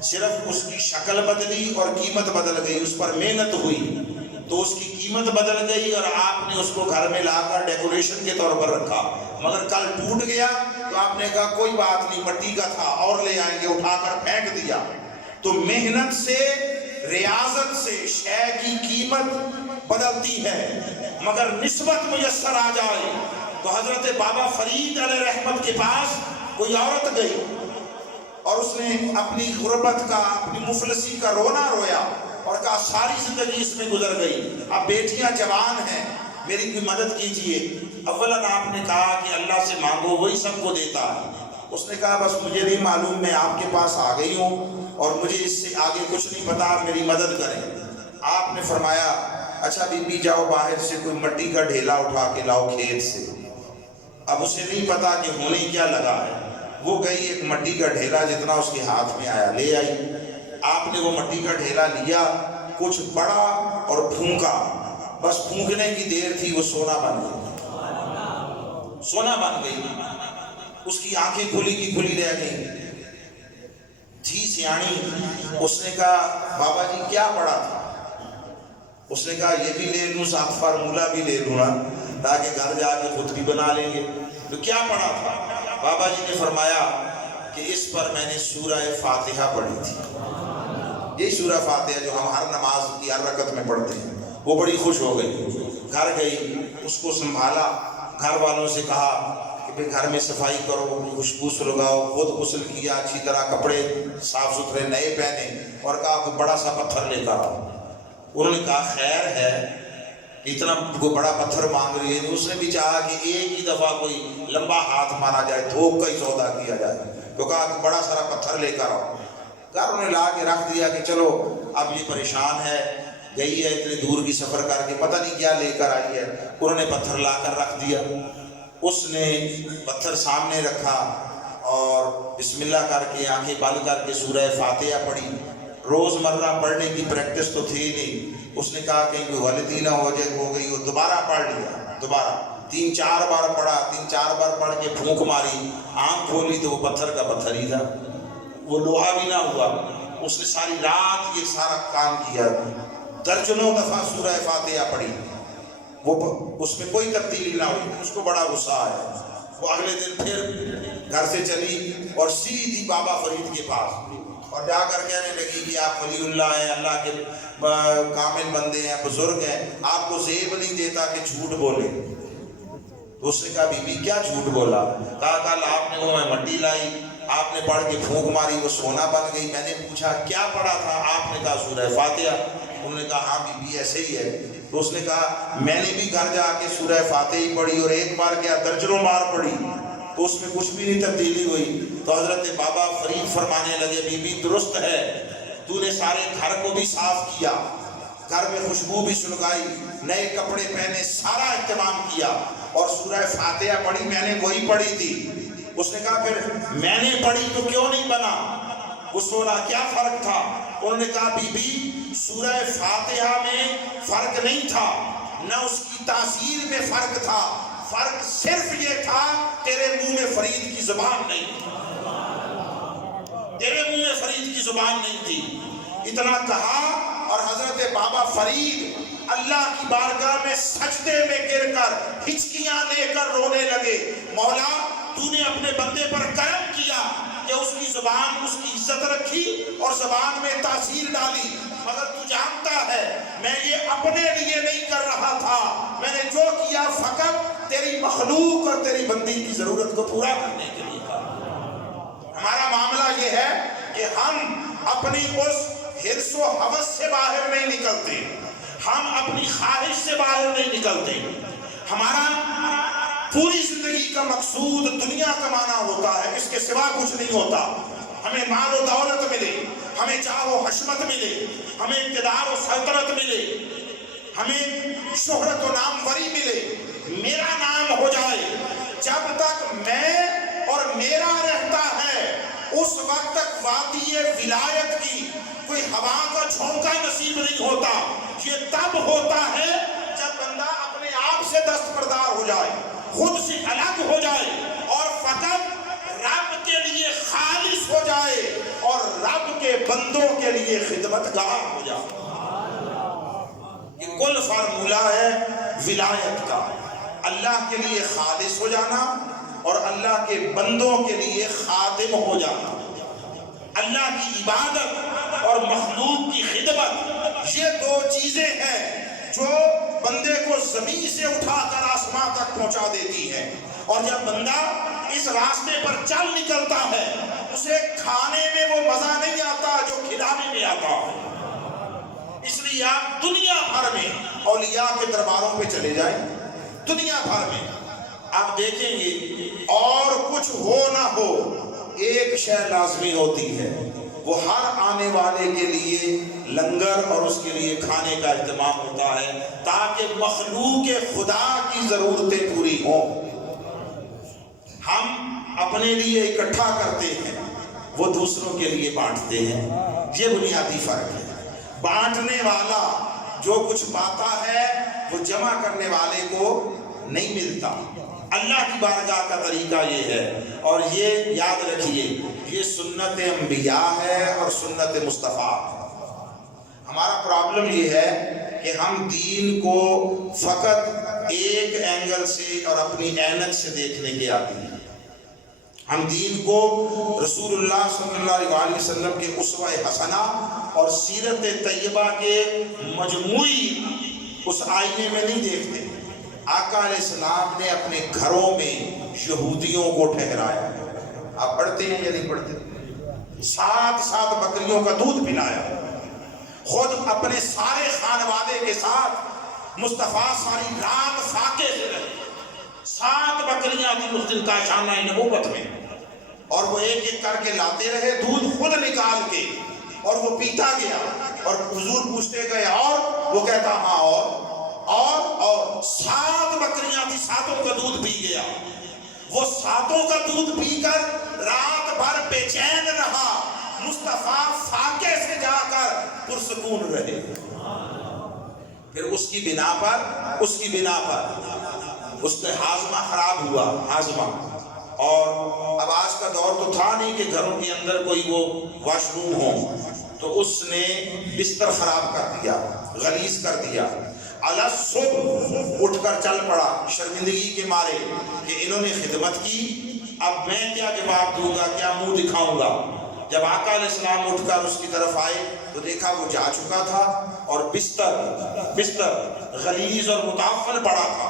صرف اس کی شکل بدلی اور قیمت بدل گئی، اس پر محنت ہوئی تو اس کی قیمت بدل گئی، اور آپ نے اس کو گھر میں لا کر ڈیکوریشن کے طور پر رکھا، مگر کل ٹوٹ گیا تو آپ نے کہا کوئی بات نہیں، مٹی کا تھا اور لے آئیں گے، اٹھا کر پھینک دیا۔ تو محنت سے، ریاضت سے شے کی قیمت بدلتی ہے، مگر نسبت میسر آ جائے تو حضرت بابا فرید علیہ رحمت کے پاس کوئی عورت گئی اور اس نے اپنی غربت کا، اپنی مفلسی کا رونا رویا اور کہا ساری زندگی اس میں گزر گئی، اب بیٹیاں جوان ہیں، میری کوئی مدد کیجئے۔ اولاً آپ نے کہا کہ اللہ سے مانگو، وہی سب کو دیتا ہے۔ اس نے کہا بس مجھے نہیں معلوم، میں آپ کے پاس آ گئی ہوں اور مجھے اس سے آگے کچھ نہیں پتا، آپ میری مدد کریں۔ آپ نے فرمایا اچھا بی بی جاؤ باہر سے کوئی مٹی کا ڈھیلا اٹھا کے لاؤ کھیت سے۔ اب اسے نہیں پتا کہ ہونے کیا لگا ہے، وہ گئی ایک مٹی کا ڈھیلا جتنا اس کے ہاتھ میں آیا لے آئی۔ آپ نے وہ مٹی کا ڈھیلا لیا، کچھ بڑا اور پھونکا، بس پھونکنے کی دیر تھی، وہ سونا بن گئی، سونا بن گئی۔ اس کی آنکھیں کھلی کی کھلی رہ گئی، تھی سیانی۔ اس نے کہا بابا جی کیا پڑا تھا؟ اس نے کہا یہ بھی لے لوں، ساتھ فارمولہ بھی لے لوں نا۔ تاکہ گھر جا کے خود بھی بنا لیں گے۔ تو کیا پڑھا تھا؟ بابا جی نے فرمایا کہ اس پر میں نے سورہ فاتحہ پڑھی تھی۔ یہ سورہ فاتحہ جو ہم ہر نماز کی ہر رکعت میں پڑھتے ہیں۔ وہ بڑی خوش ہو گئی، گھر گئی، اس کو سنبھالا، گھر والوں سے کہا کہ بھئی گھر میں صفائی کرو، خوشبو سلگاؤ، خود غسل کیا، اچھی طرح کپڑے صاف ستھرے نئے پہنے، اور کہا کوئی بڑا سا پتھر لے کر آؤ۔ انہوں نے کہا خیر ہے، اتنا کوئی بڑا پتھر مانگ رہی ہے۔ اس نے بھی چاہا کہ ایک ہی دفعہ کوئی لمبا ہاتھ مارا جائے، تھوک کا ہی سودا کیا جائے، تو کہا کہ بڑا سارا پتھر لے کر آؤ۔ گھر انہیں لا کے رکھ دیا کہ چلو اب یہ پریشان ہے، گئی ہے اتنے دور کی سفر کر کے، پتہ نہیں کیا لے کر آئی ہے۔ انہوں نے پتھر لا کر رکھ دیا، اس نے پتھر سامنے رکھا اور بسم اللہ کر کے آنکھیں بند کر کے سورہ فاتحہ پڑھی۔ روز مرہ پڑھنے کی پریکٹس تو تھی نہیں، اس نے کہا کہیں کوئی غلطی نہ ہو جائے، ہو گئی، وہ دوبارہ پڑھ لیا، دوبارہ 3-4 بار پڑھا، 3-4 بار پڑھ کے پھونک ماری، آنکھ کھولی تو وہ پتھر کا پتھر ہی تھا، وہ لوہا بھی نہ ہوا۔ اس نے ساری رات یہ سارا کام کیا، درجنوں دفعہ سورہ فاتحہ پڑھی، وہ اس میں کوئی تبدیلی نہ ہوئی۔ اس کو بڑا غصہ آیا، وہ اگلے دن پھر گھر سے چلی اور سیدھی بابا فرید کے پاس، اور جا کر کہنے لگی کہ آپ ولی اللہ ہیں، اللہ کے کامل بندے ہیں، بزرگ ہیں، آپ کو زیب نہیں دیتا کہ جھوٹ بولے۔ تو اس نے کہا بی بی کیا جھوٹ بولا؟ کہا کل آپ نے وہ میں مٹی لائی، آپ نے پڑھ کے پھونک ماری، وہ سونا بن گئی۔ میں نے پوچھا کیا پڑھا تھا؟ آپ نے کہا سورہ فاتحہ۔ انہوں نے کہا ہاں بی بی ایسے ہی ہے۔ تو اس نے کہا میں نے بھی گھر جا کے سورہ فاتحہ ہی پڑھی، اور ایک بار کیا درجنوں بار پڑھی، تو اس میں کچھ بھی نہیں تبدیلی ہوئی۔ تو حضرت بابا فرید فرمانے لگے بی بی درست ہے، تو نے سارے گھر کو بھی صاف کیا، گھر میں خوشبو بھی سلگائی، نئے کپڑے پہنے، سارا اہتمام کیا، اور سورہ فاتحہ پڑھی، میں نے وہی پڑھی تھی۔ اس نے کہا پھر میں نے پڑھی تو کیوں نہیں بنا؟ اس بولا کیا فرق تھا؟ انہوں نے کہا بی بی سورہ فاتحہ میں فرق نہیں تھا، نہ اس کی تاثیر میں فرق تھا، فرق صرف یہ تھا تیرے منہ میں فرید کی زبان نہیں تھی، تیرے منہ میں فرید کی زبان نہیں تھی۔ اتنا کہا اور حضرت بابا فرید اللہ کی بارگاہ میں سجدے میں گر کر ہچکیاں لے کر رونے لگے، مولا تو نے اپنے بندے پر کرم کیا کہ اس کی زبان، اس کی عزت رکھی اور زبان میں تاثیر ڈالی، مگر تو جانتا ہے میں یہ اپنے لیے نہیں کر رہا تھا، میں نے جو کیا فقط تیری مخلوق اور تیری بندی کی ضرورت کو پورا کرنے کے لیے کہا۔ ہمارا معاملہ یہ ہے کہ ہم اپنی اس حرص و ہوس سے باہر نہیں نکلتے، ہم اپنی خواہش سے باہر نہیں نکلتے۔ ہمارا پوری زندگی کا مقصود دنیا کمانا ہوتا ہے، اس کے سوا کچھ نہیں ہوتا۔ ہمیں مال و دولت ملے، ہمیں جاہ و حشمت ملے، ہمیں اقتدار و سلطنت ملے، ہمیں شہرت و ناموری ملے، میرا نام ہو جائے۔ جب تک میں اور میرا رہتا ہے اس وقت تک وادی ولایت کی کوئی ہوا کا جھونکا نصیب نہیں ہوتا۔ یہ تب ہوتا ہے جب بندہ اپنے آپ سے دستبردار ہو جائے، خود سے الگ ہو جائے اور فقط رب کے لیے خالص ہو جائے اور رب کے بندوں کے لیے خدمتگار ہو جائے۔ یہ کل فارمولہ ہے ولایت کا، اللہ کے لیے خالص ہو جانا اور اللہ کے بندوں کے لیے خادم ہو جانا۔ اللہ کی عبادت اور مخلوق کی خدمت، یہ دو چیزیں ہیں جو بندے کو زمین سے اٹھا کر آسمان تک پہنچا دیتی ہے۔ اور جب بندہ اس راستے پر چل نکلتا ہے، اسے کھانے میں وہ مزہ نہیں آتا جو کھلانے میں آتا ہے۔ اس لیے آپ دنیا بھر میں اولیاء کے درباروں پہ چلے جائیں، دنیا بھر میں آپ دیکھیں گے اور کچھ ہو نہ ہو ایک شے لازمی ہوتی ہے، وہ ہر آنے والے کے لیے لنگر اور اس کے لیے کھانے کا اہتمام ہوتا ہے تاکہ مخلوق خدا کی ضرورتیں پوری ہوں۔ ہم اپنے لیے اکٹھا کرتے ہیں، وہ دوسروں کے لیے بانٹتے ہیں، یہ بنیادی فرق ہے۔ بانٹنے والا جو کچھ پاتا ہے وہ جمع کرنے والے کو نہیں ملتا۔ اللہ کی بارگاہ کا طریقہ یہ ہے، اور یہ یاد رکھیے یہ سنت انبیاء ہے اور سنت مصطفیٰ ہے۔ ہمارا پرابلم یہ ہے کہ ہم دین کو فقط ایک اینگل سے اور اپنی اینک سے دیکھنے کے عادی ہیں۔ ہم دین کو رسول اللہ صلی اللہ علیہ وسلم کے اسوہ حسنہ اور سیرت طیبہ کے مجموعی اس آئینے میں نہیں دیکھتے۔ آقا علیہ السلام نے اپنے گھروں میں یہودیوں کو ٹھہرایا۔ آپ پڑھتے ہیں یا نہیں پڑھتے؟ 7 بکریوں کا دودھ پلایا، خود اپنے سارے خانوادے کے ساتھ مصطفیٰ ساری رات فاقے سے رہے۔ 7 بکریاں تھیں اس دن کا شانہ نبوت میں، اور وہ ایک ایک کر کے لاتے رہے دودھ خود نکال کے، اور وہ پیتا گیا، اور حضور پوچھتے گئے اور وہ کہتا ہاں اور 7 بکریاں تھی، 7 کا دودھ پی گیا۔ وہ 7 کا دودھ پی کر رات بھر بے چین رہا، مصطفیٰ فاقے سے جا کر پرسکون رہے۔ پھر اس کی بنا پر اس کا ہاضمہ خراب ہوا، ہاضمہ۔ اور اب آج کا دور تو تھا نہیں کہ گھروں کے اندر کوئی وہ واش روم ہو، تو اس نے بستر خراب کر دیا، غلیظ کر دیا۔ صبح اٹھ کر چل پڑا شرمندگی کے مارے کہ انہوں نے خدمت کی، اب میں کیا جواب دوں گا، کیا منہ دکھاؤں گا۔ جب آقا علیہ السلام اٹھ کر اس کی طرف آئے تو دیکھا وہ جا چکا تھا، اور بستر غلیظ اور متعفن پڑا تھا۔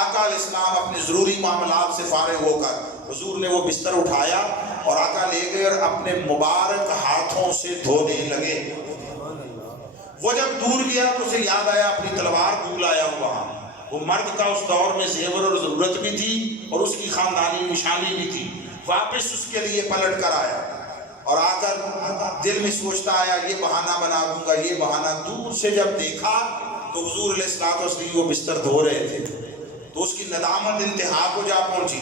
آقا علیہ السلام اپنے ضروری معاملات سے فارغ ہو کر حضور نے وہ بستر اٹھایا اور آقا لے گئے اور اپنے مبارک ہاتھوں سے دھونے لگے۔ وہ جب دور گیا تو اسے یاد آیا اپنی تلوار بھول آیا وہاں۔ وہ مرد کا اس دور میں زیور اور ضرورت بھی تھی اور اس کی خاندانی نشانی بھی تھی۔ واپس اس کے لیے پلٹ کر آیا اور آ کر دل میں سوچتا آیا یہ بہانہ بنا دوں گا، یہ بہانہ۔ دور سے جب دیکھا تو حضور علیہ السلام وہ بستر دھو رہے تھے، تو اس کی ندامت انتہا کو جا پہنچی۔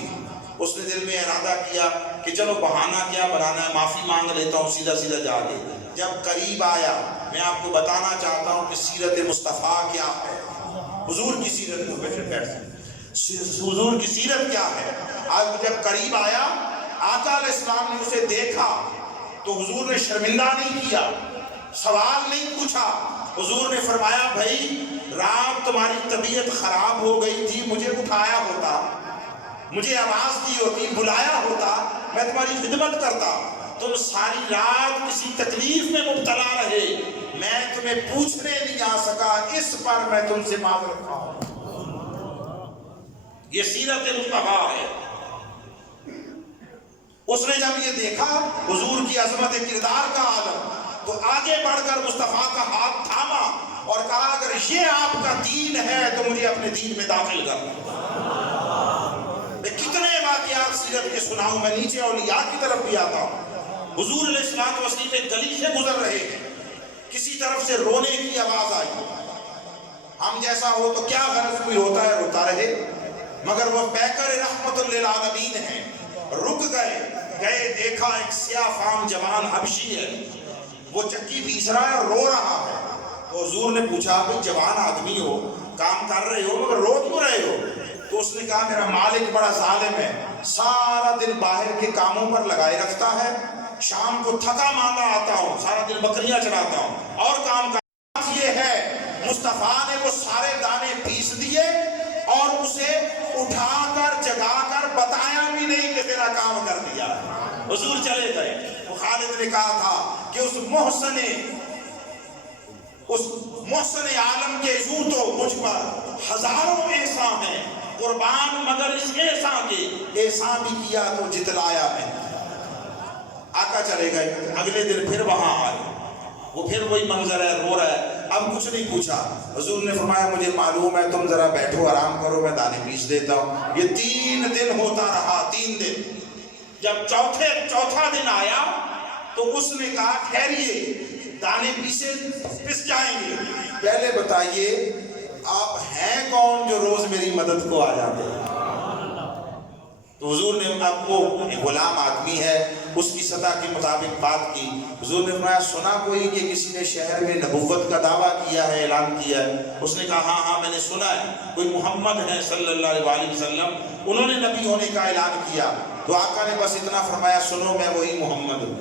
اس نے دل میں ارادہ کیا کہ چلو بہانہ کیا بنانا ہے، معافی مانگ لیتا ہوں سیدھا جا کے۔ جب قریب آیا میں آپ کو بتانا چاہتا ہوں کہ سیرت مصطفیٰ کیا ہے، حضور کی سیرت حضور کی سیرت کیا ہے۔ آج جب قریب آیا آقا علیہ السلام نے اسے دیکھا تو حضور نے شرمندہ نہیں کیا، سوال نہیں پوچھا۔ حضور نے فرمایا بھائی رات تمہاری طبیعت خراب ہو گئی تھی، مجھے اٹھایا ہوتا، مجھے آواز دی ہوتی، بلایا ہوتا، میں تمہاری خدمت کرتا۔ تم ساری رات کسی تکلیف میں مبتلا رہے، میں تمہیں پوچھنے نہیں آ سکا، اس پر میں تم سے معذرت خواہ ہوں۔ یہ سیرت مصطفیٰ ہے۔ اس نے جب یہ دیکھا حضور کی عظمت کردار کا عالم، تو آگے بڑھ کر مصطفیٰ کا ہاتھ تھاما اور کہا اگر یہ آپ کا دین ہے تو مجھے اپنے دین میں داخل کر۔ میں کتنے واقعات سیرت کے سناؤں، میں نیچے اولیاء کی طرف بھی آتا ہوں۔ حضور علیہ السلام ایک گلی سے گزر رہے ہیں، کسی طرف سے رونے کی آواز آئی۔ ہم جیسا ہو تو کیا غرض، کوئی ہوتا ہے روتا رہے، مگر وہ پیکر رحمت للعالمین ہیں۔ رک گئے دیکھا ایک سیاہ فام جوان حبشی ہے، وہ چکی پیس رہا ہے اور رو رہا ہے۔ تو حضور نے پوچھا بھئی جوان آدمی ہو، کام کر رہے ہو مگر رو کیوں رہے ہو؟ تو اس نے کہا میرا مالک بڑا ظالم ہے، سارا دن باہر کے کاموں پر لگائے رکھتا ہے، شام کو تھکا ماندا آتا ہوں، سارا دن بکریاں چڑھاتا ہوں اور کام کا یہ ہے۔ مصطفیٰ نے وہ سارے دانے پیس دیے اور اسے اٹھا کر جگا کر بتایا بھی نہیں کہ تیرا کام کر دیا۔ حضور چلے گئے۔ وہ خالد نے کہا تھا کہ اس محسن عالم کے یوں تو مجھ پر ہزاروں احسان ہیں قربان، مگر اس احسان کے احسان بھی کیا تو جتلایا ہے۔ آقا چلے گئے، اگلے دن پھر وہاں آئے، وہ پھر وہی منظر ہے، رو رہا ہے، اب کچھ نہیں پوچھا۔ حضور نے فرمایا مجھے معلوم ہے، تم ذرا بیٹھو آرام کرو، میں دانے پیس دیتا ہوں۔ یہ 3 دن ہوتا رہا، 3 دن۔ جب چوتھا دن آیا تو اس نے کہا ٹھہریے، دانے پس جائیں گے، پہلے بتائیے آپ ہیں کون جو روز میری مدد کو آ جاتے ہیں؟ تو حضور نے اب وہ غلام آدمی ہے، اس کی سطح کے مطابق بات کی۔ حضور نے فرمایا سنا کوئی کہ کسی نے شہر میں نبوت کا دعویٰ کیا ہے، اعلان کیا ہے؟ اس نے کہا ہاں میں نے سنا ہے، کوئی محمد ہے صلی اللہ علیہ وسلم، انہوں نے نبی ہونے کا اعلان کیا۔ تو آقا نے بس اتنا فرمایا سنو میں وہی محمد ہوں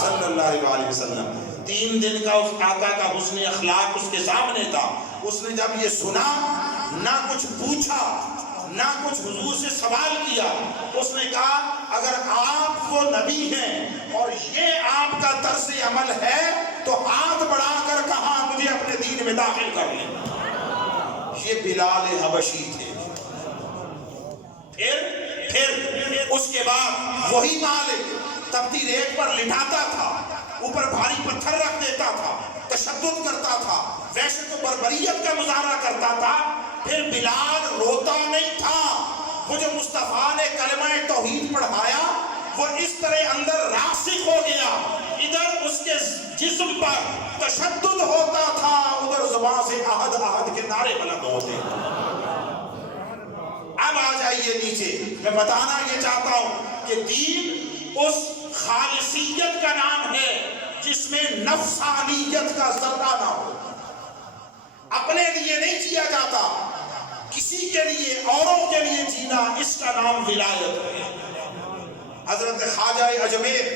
صلی اللہ علیہ وسلم۔ 3 دن کا اس آقا کا حسن اخلاق اس کے سامنے تھا. اس نے جب یہ سنا نہ کچھ پوچھا نہ کچھ حضور سے سوال کیا. اس نے کہا اگر آپ وہ نبی ہیں اور یہ آپ کا طرز عمل ہے تو ہاتھ بڑھا کر کہا مجھے اپنے دین میں داخل کر لیں. یہ بلال حبشی تھے. پھر اس کے بعد وہی مالک تپتی ریت پر لٹاتا تھا, اوپر بھاری پتھر رکھ دیتا تھا, تشدد کرتا تھا, ویسے تو بربریت کا مظاہرہ کرتا تھا. پھر بلال روتا نہیں تھا. وہ جو مصطفیٰ نے کلمہ توحید پڑھایا وہ اس طرح اندر راسخ ہو گیا. ادھر اس کے جسم پر تشدد ہوتا تھا, ادھر زبان سے احد احد کے نعرے بلند ہوتے. اب آ جائیے نیچے. میں بتانا یہ چاہتا ہوں کہ دین اس خالصیت کا نام ہے جس میں نفسانیت کا ذرہ نہ ہو. اپنے لیے نہیں جیا جاتا, کسی کے لیے, اوروں کے لیے جینا, اس کا نام ولایت ہے. حضرت خواجہ اجمیر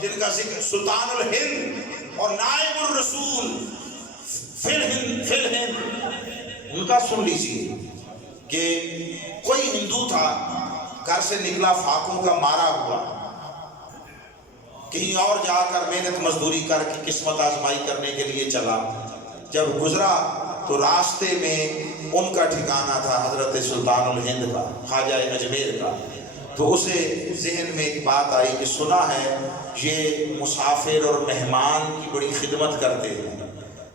جن کا ذکر سلطان الہند اور نائب الرسول فی الہند, ان کا سن لیجیے کہ کوئی ہندو تھا, گھر سے نکلا فاقوں کا مارا ہوا, کہیں اور جا کر محنت مزدوری کر کے قسمت آزمائی کرنے کے لیے چلا. جب گزرا تو راستے میں ان کا ٹھکانہ تھا حضرت سلطان الہند کا, خواجہ اجمیر کا. تو اسے ذہن میں ایک بات آئی کہ سنا ہے یہ مسافر اور مہمان کی بڑی خدمت کرتے ہیں,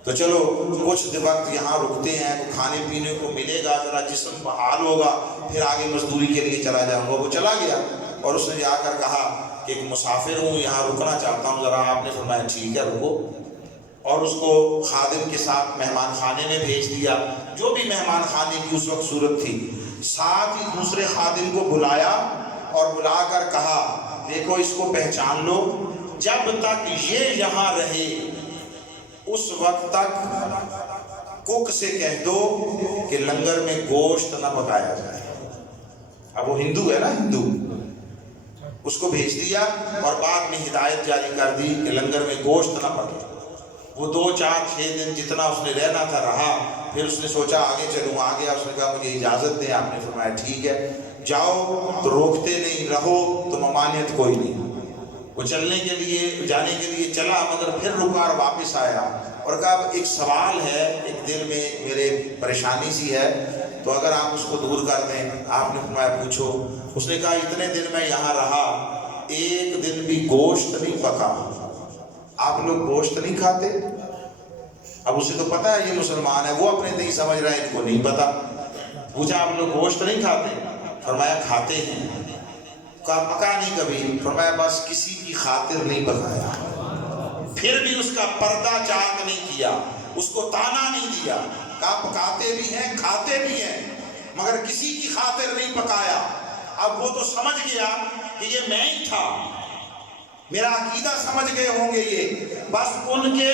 تو چلو کچھ وقت یہاں رکتے ہیں, تو کھانے پینے کو ملے گا, ذرا جسم بحال ہوگا, پھر آگے مزدوری کے لیے چلا جاؤں گا. وہ چلا گیا اور اس نے جا کر کہا کہ ایک مسافر ہوں, یہاں رکنا چاہتا ہوں ذرا. آپ نے فرمایا ٹھیک ہے رکو, اور اس کو خادم کے ساتھ مہمان خانے میں بھیج دیا. جو بھی مہمان خانے کی اس وقت صورت تھی, ساتھ ہی دوسرے خادم کو بلایا اور بلا کر کہا دیکھو اس کو پہچان لو, جب تک یہ یہاں رہے اس وقت تک کوک سے کہہ دو کہ لنگر میں گوشت نہ پکایا جائے. اب وہ ہندو ہے نا, ہندو, اس کو بھیج دیا اور بعد میں ہدایت جاری کر دی کہ لنگر میں گوشت نہ پکے. وہ 2 4 6 دن جتنا اس نے رہنا تھا رہا. پھر اس نے سوچا آگے چلوں. آ گیا, اس نے کہا مجھے اجازت دیں. آپ نے فرمایا ٹھیک ہے جاؤ, تو روکتے نہیں, رہو تو ممانعت کوئی نہیں. وہ چلنے کے لیے, جانے کے لیے چلا, مگر پھر رکا اور واپس آیا اور کہا اب ایک سوال ہے, ایک دل میں میرے پریشانی سی ہے, تو اگر آپ اس کو دور کر دیں. آپ نے فرمایا پوچھو. اس نے کہا اتنے دن میں یہاں رہا, ایک دن بھی گوشت نہیں پکا. آپ لوگ گوشت نہیں کھاتے؟ اب اسے تو پتا ہے یہ مسلمان ہے, وہ اپنے نہیں سمجھ رہا ہے, ان کو نہیں پتا. پوچھا آپ لوگ گوشت نہیں کھاتے؟ فرمایا کھاتے ہیں. کہا پکا نہیں کبھی؟ فرمایا بس کسی کی خاطر نہیں پکایا. پھر بھی اس کا پردہ چاک نہیں کیا, اس کو تانا نہیں دیا. کہا پکاتے بھی ہیں کھاتے بھی ہیں مگر کسی کی خاطر نہیں پکایا. اب وہ تو سمجھ گیا کہ یہ میں ہی تھا, میرا عقیدہ سمجھ گئے ہوں گے یہ, بس ان کے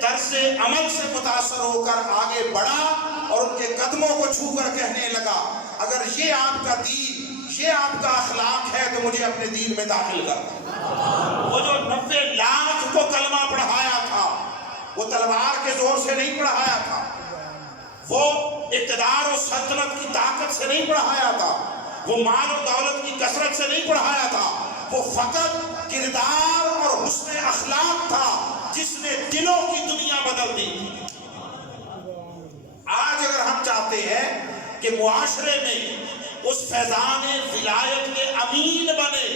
طرز عمل سے متاثر ہو کر آگے بڑھا اور ان کے قدموں کو چھو کر کہنے لگا اگر یہ آپ کا دین, یہ آپ کا اخلاق ہے تو مجھے اپنے دین میں داخل کر. وہ جو 90 لاکھ کو کلمہ پڑھایا تھا وہ تلوار کے زور سے نہیں پڑھایا تھا, وہ اقتدار و سلطنت کی طاقت سے نہیں پڑھایا تھا, وہ مال و دولت کی کثرت سے نہیں پڑھایا تھا. وہ فقط کردار اور حسن اخلاق تھا جس نے دلوں کی دنیا بدل دی. آج اگر ہم چاہتے ہیں کہ معاشرے میں اس فیضان ولایت کے امین بنے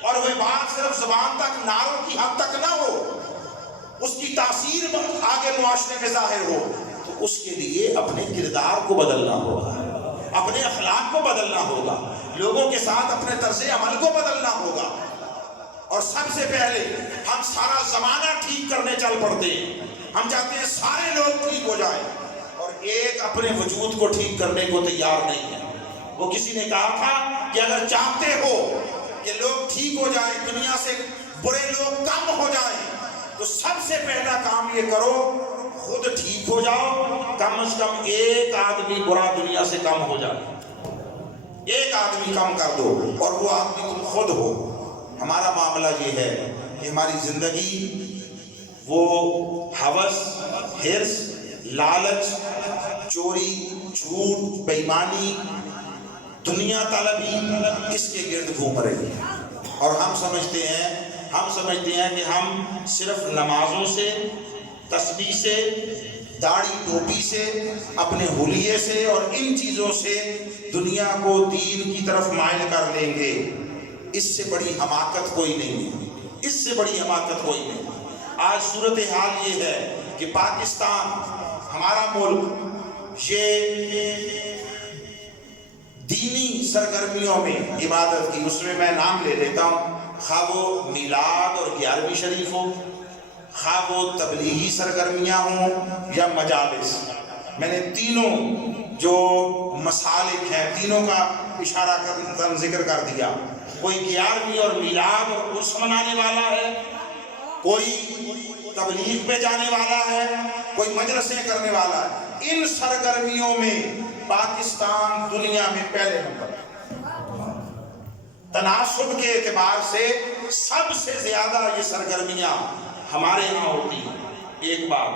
اور وہ بات صرف زبان تک, نعروں کی حد تک نہ ہو, اس کی تاثیر آگے معاشرے میں ظاہر ہو, تو اس کے لیے اپنے کردار کو بدلنا ہوگا, اپنے اخلاق کو بدلنا ہوگا, لوگوں کے ساتھ اپنے طرز عمل کو بدلنا ہوگا. اور سب سے پہلے ہم سارا زمانہ ٹھیک کرنے چل پڑتے ہیں. ہم چاہتے ہیں سارے لوگ ٹھیک ہو جائیں اور ایک اپنے وجود کو ٹھیک کرنے کو تیار نہیں ہے. وہ کسی نے کہا تھا کہ اگر چاہتے ہو کہ لوگ ٹھیک ہو جائیں, دنیا سے برے لوگ کم ہو جائیں, تو سب سے پہلا کام یہ کرو خود ٹھیک ہو جاؤ. کم از کم ایک آدمی برا دنیا سے کم ہو جائے, ایک آدمی کم کر دو اور وہ آدمی تم خود ہو. ہمارا معاملہ یہ ہے کہ ہماری زندگی وہ ہوس، حرص، لالچ، چوری، جھوٹ، بےایمانی، دنیا طلبی اس کے گرد گھوم رہی ہے۔ اور ہم سمجھتے ہیں کہ ہم صرف نمازوں سے، تسبیح سے، داڑھی ٹوپی سے، اپنے حلیے سے اور ان چیزوں سے دنیا کو دین کی طرف مائل کر لیں گے۔ اس سے بڑی حماقت کوئی نہیں۔ آج صورتحال یہ ہے کہ پاکستان ہمارا ملک یہ دینی سرگرمیوں میں عبادت کی، اس میں میں نام لے لیتا ہوں، خواہ وہ میلاد اور 11ویں شریف ہو، خواہ وہ تبلیغی سرگرمیاں ہوں یا مجالس، میں نے تینوں جو مسالک ہیں تینوں کا ذکر کر دیا۔ کوئی 11ویں اور میلاد اور عرس منانے والا ہے، کوئی تبلیغ پہ جانے والا ہے، کوئی مجلسیں کرنے والا ہے۔ ان سرگرمیوں میں پاکستان دنیا میں پہلے نمبر، تناسب کے اعتبار سے سب سے زیادہ یہ سرگرمیاں ہمارے یہاں ہوتی ہیں۔ ایک بات،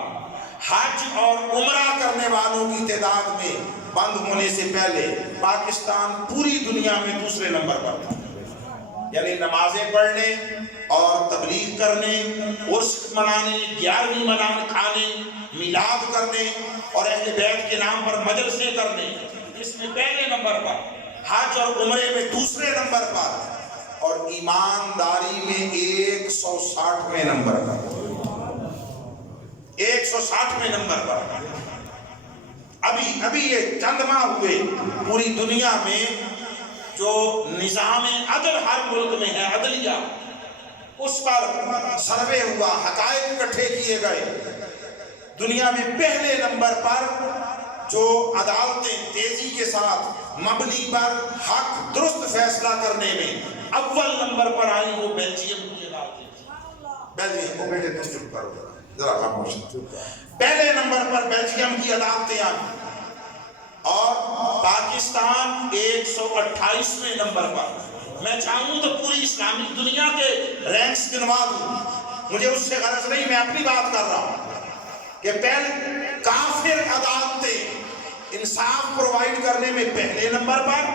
حج اور عمرہ کرنے والوں کی تعداد میں بند ہونے سے پہلے پاکستان پوری دنیا میں دوسرے نمبر پر تھا۔ یعنی نمازیں پڑھنے اور تبلیغ کرنے، عرس منانے، 11ویں منانے، کھانے، میلاد کرنے اور اہل بیت کے نام پر مجلسیں کرنے، اس میں پہلے نمبر پر، حج اور عمرے میں دوسرے نمبر پر، اور ایمانداری میں 160ویں نمبر پر، 160ویں نمبر پر۔ ابھی یہ چند ماہ ہوئے پوری دنیا میں جو نظام عدل ہر ملک میں ہے، عدلیہ، اس پر سروے ہوا، حقائق اکٹھے کیے گئے۔ دنیا میں پہلے نمبر پر جو عدالتیں تیزی کے ساتھ مبنی پر حق درست فیصلہ کرنے میں اول نمبر پر آئی، وہ بیلجیم کی عدالتیں۔ بیلجیم کو بیٹے تو چپ کرو ذرا خاموش۔ پہلے نمبر پر بیلجیم کی عدالتیں آئی اور پاکستان 128ویں نمبر پر۔ میں چاہوں تو پوری اسلامی دنیا کے رینکس گنوا دوں، مجھے اس سے غرض نہیں، میں اپنی بات کر رہا ہوں کہ پہلے کافر عدالتیں انصاف پرووائڈ کرنے میں پہلے نمبر پر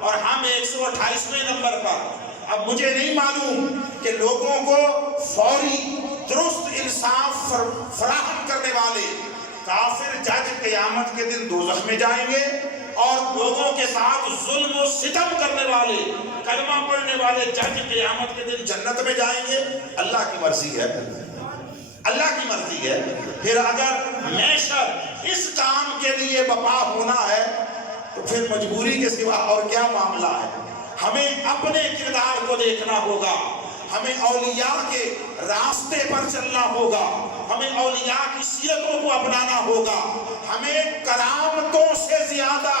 اور ہم 128ویں نمبر پر۔ اب مجھے نہیں معلوم کہ لوگوں کو فوری درست انصاف فراہم کرنے والے کافر جج قیامت کے دن دوزخ میں جائیں گے اور لوگوں کے ساتھ ظلم و ستم کرنے والے کلمہ پڑھنے والے جج قیامت کے دن جنت میں جائیں گے۔ اللہ کی مرضی ہے، اللہ کی مرضی ہے۔ پھر اگر معاشر اس کام کے لیے بپا ہونا ہے تو پھر مجبوری کے سوا اور کیا معاملہ ہے؟ ہمیں اپنے کردار کو دیکھنا ہوگا، ہمیں اولیاء کے راستے پر چلنا ہوگا، ہمیں اولیاء کی سیرتوں کو اپنانا ہوگا، ہمیں کرامتوں سے زیادہ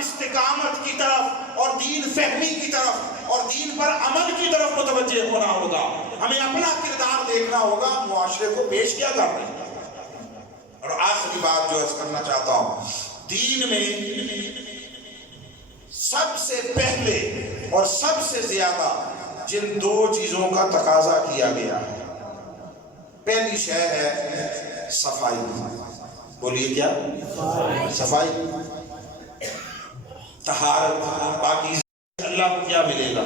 استقامت کی طرف اور دین فہمی کی طرف اور دین پر عمل کی طرف متوجہ ہونا ہوگا۔ ہمیں اپنا کردار دیکھنا ہوگا، معاشرے کو پیش کیا کر رہے ہیں۔ اور آخری بات جو عرض کرنا چاہتا ہوں، دین میں سب سے پہلے اور سب سے زیادہ جن دو چیزوں کا تقاضا کیا گیا ہے، پہلی شے ہے صفائی۔ بولیے کیا؟ صفائی، طہارت، پاکیزگی۔ اللہ کو کیا ملے گا؟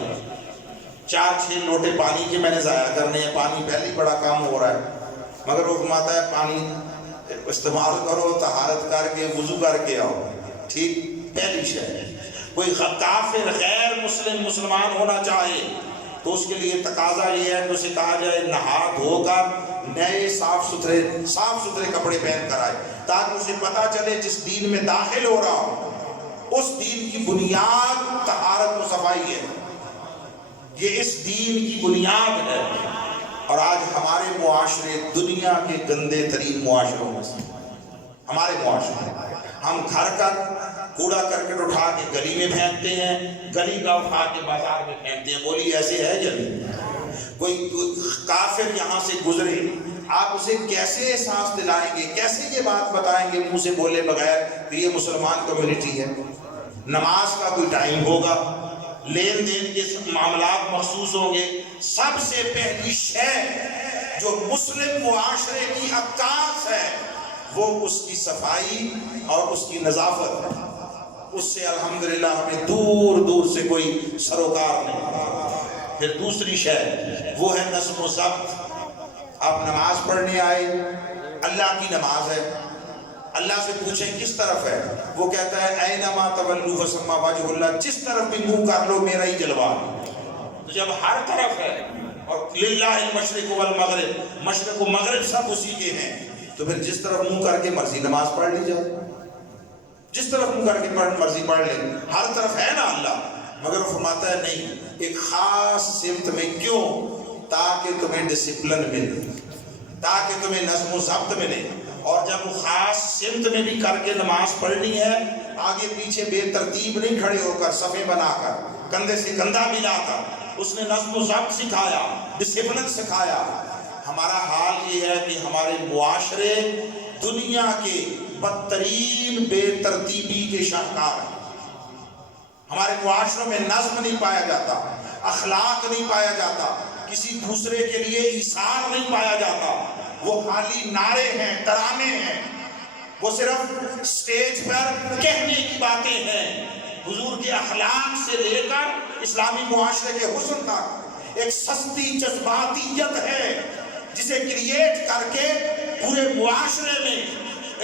4-6 لوٹے پانی کے میں نے ضائع کرنے ہیں، پانی پہلے ہی بڑا کام ہو رہا ہے، مگر وہ فرماتا ہے پانی استعمال کرو، طہارت کر کے وضو کر کے آؤ۔ ٹھیک، پہلی شے۔ کوئی کافر غیر مسلمان ہونا چاہے تو اس کے لیے تقاضا یہ ہے کہ اسے کہا جائے نہا دھو کر نئے صاف ستھرے کپڑے پہن کر آئے، تاکہ اسے پتا چلے جس دین میں داخل ہو رہا ہو اس دین کی بنیاد طہارت و صفائی ہے، یہ اس دین کی بنیاد ہے۔ اور آج ہمارے معاشرے دنیا کے گندے ترین معاشروں میں سے، ہمارے معاشرے، ہم گھر کا کوڑا کرکٹ اٹھا کے گلی میں پھینکتے ہیں، گلی کا اٹھا کے بازار میں پھینکتے ہیں۔ بولی ایسے ہے یا نہیں؟ کوئی کافر یہاں سے گزرے، آپ اسے کیسے احساس دلائیں گے، کیسے یہ بات بتائیں گے منہ سے بولے بغیر کہ یہ مسلمان کمیونٹی ہے؟ نماز کا کوئی ٹائم ہوگا، لین دین کے معاملات مخصوص ہوں گے۔ سب سے پہلی شے جو مسلم معاشرے کی عکاس ہے وہ اس کی صفائی اور اس کی نظافت. اس سے الحمدللہ ہمیں دور دور سے کوئی سروکار نہیں. پھر دوسری شے وہ ہے نظم و ضبط. آپ نماز پڑھنے آئے، اللہ کی نماز ہے، اللہ سے پوچھیں کس طرف ہے، وہ کہتا ہے اینما تولوا فثم وجہ اللہ، جس طرف بھی منہ کر لو میرا ہی جلوہ. تو جب ہر طرف ہے اور للہ المشرق والمغرب، مشرق و مغرب سب اسی کے ہیں، تو پھر جس طرف منہ کر کے مرضی نماز پڑھ لی جائے، جس طرف منہ کر کے مرضی پڑھ لے. ہر طرف ہے نا اللہ، مگر وہ فرماتا ہے نہیں، ایک خاص سمت میں. کیوں؟ تاکہ تمہیں ڈسپلن ملے، تاکہ تمہیں نظم و ضبط ملے. اور جب وہ خاص سمت میں بھی کر کے نماز پڑھنی ہے، آگے پیچھے بے ترتیب نہیں کھڑے ہو کر، صفیں بنا کر، کندھے سے کندھا ملا کر. اس نے نظم و ضبط سکھایا، ڈسپلن سکھایا. ہمارا حال یہ ہے کہ ہمارے معاشرے دنیا کے بدترین بے ترتیبی کے شاہکار ہیں. ہمارے معاشروں میں نظم نہیں پایا جاتا، اخلاق نہیں پایا جاتا، کسی دوسرے کے لیے ایثار نہیں پایا جاتا. وہ خالی نعرے ہیں، ترانے ہیں، وہ صرف سٹیج پر کہنے کی باتیں ہیں. حضور کے اخلاق سے لے کر اسلامی معاشرے کے حسن تک ایک سستی جذباتیت ہے جسے کریٹ کر کے پورے معاشرے میں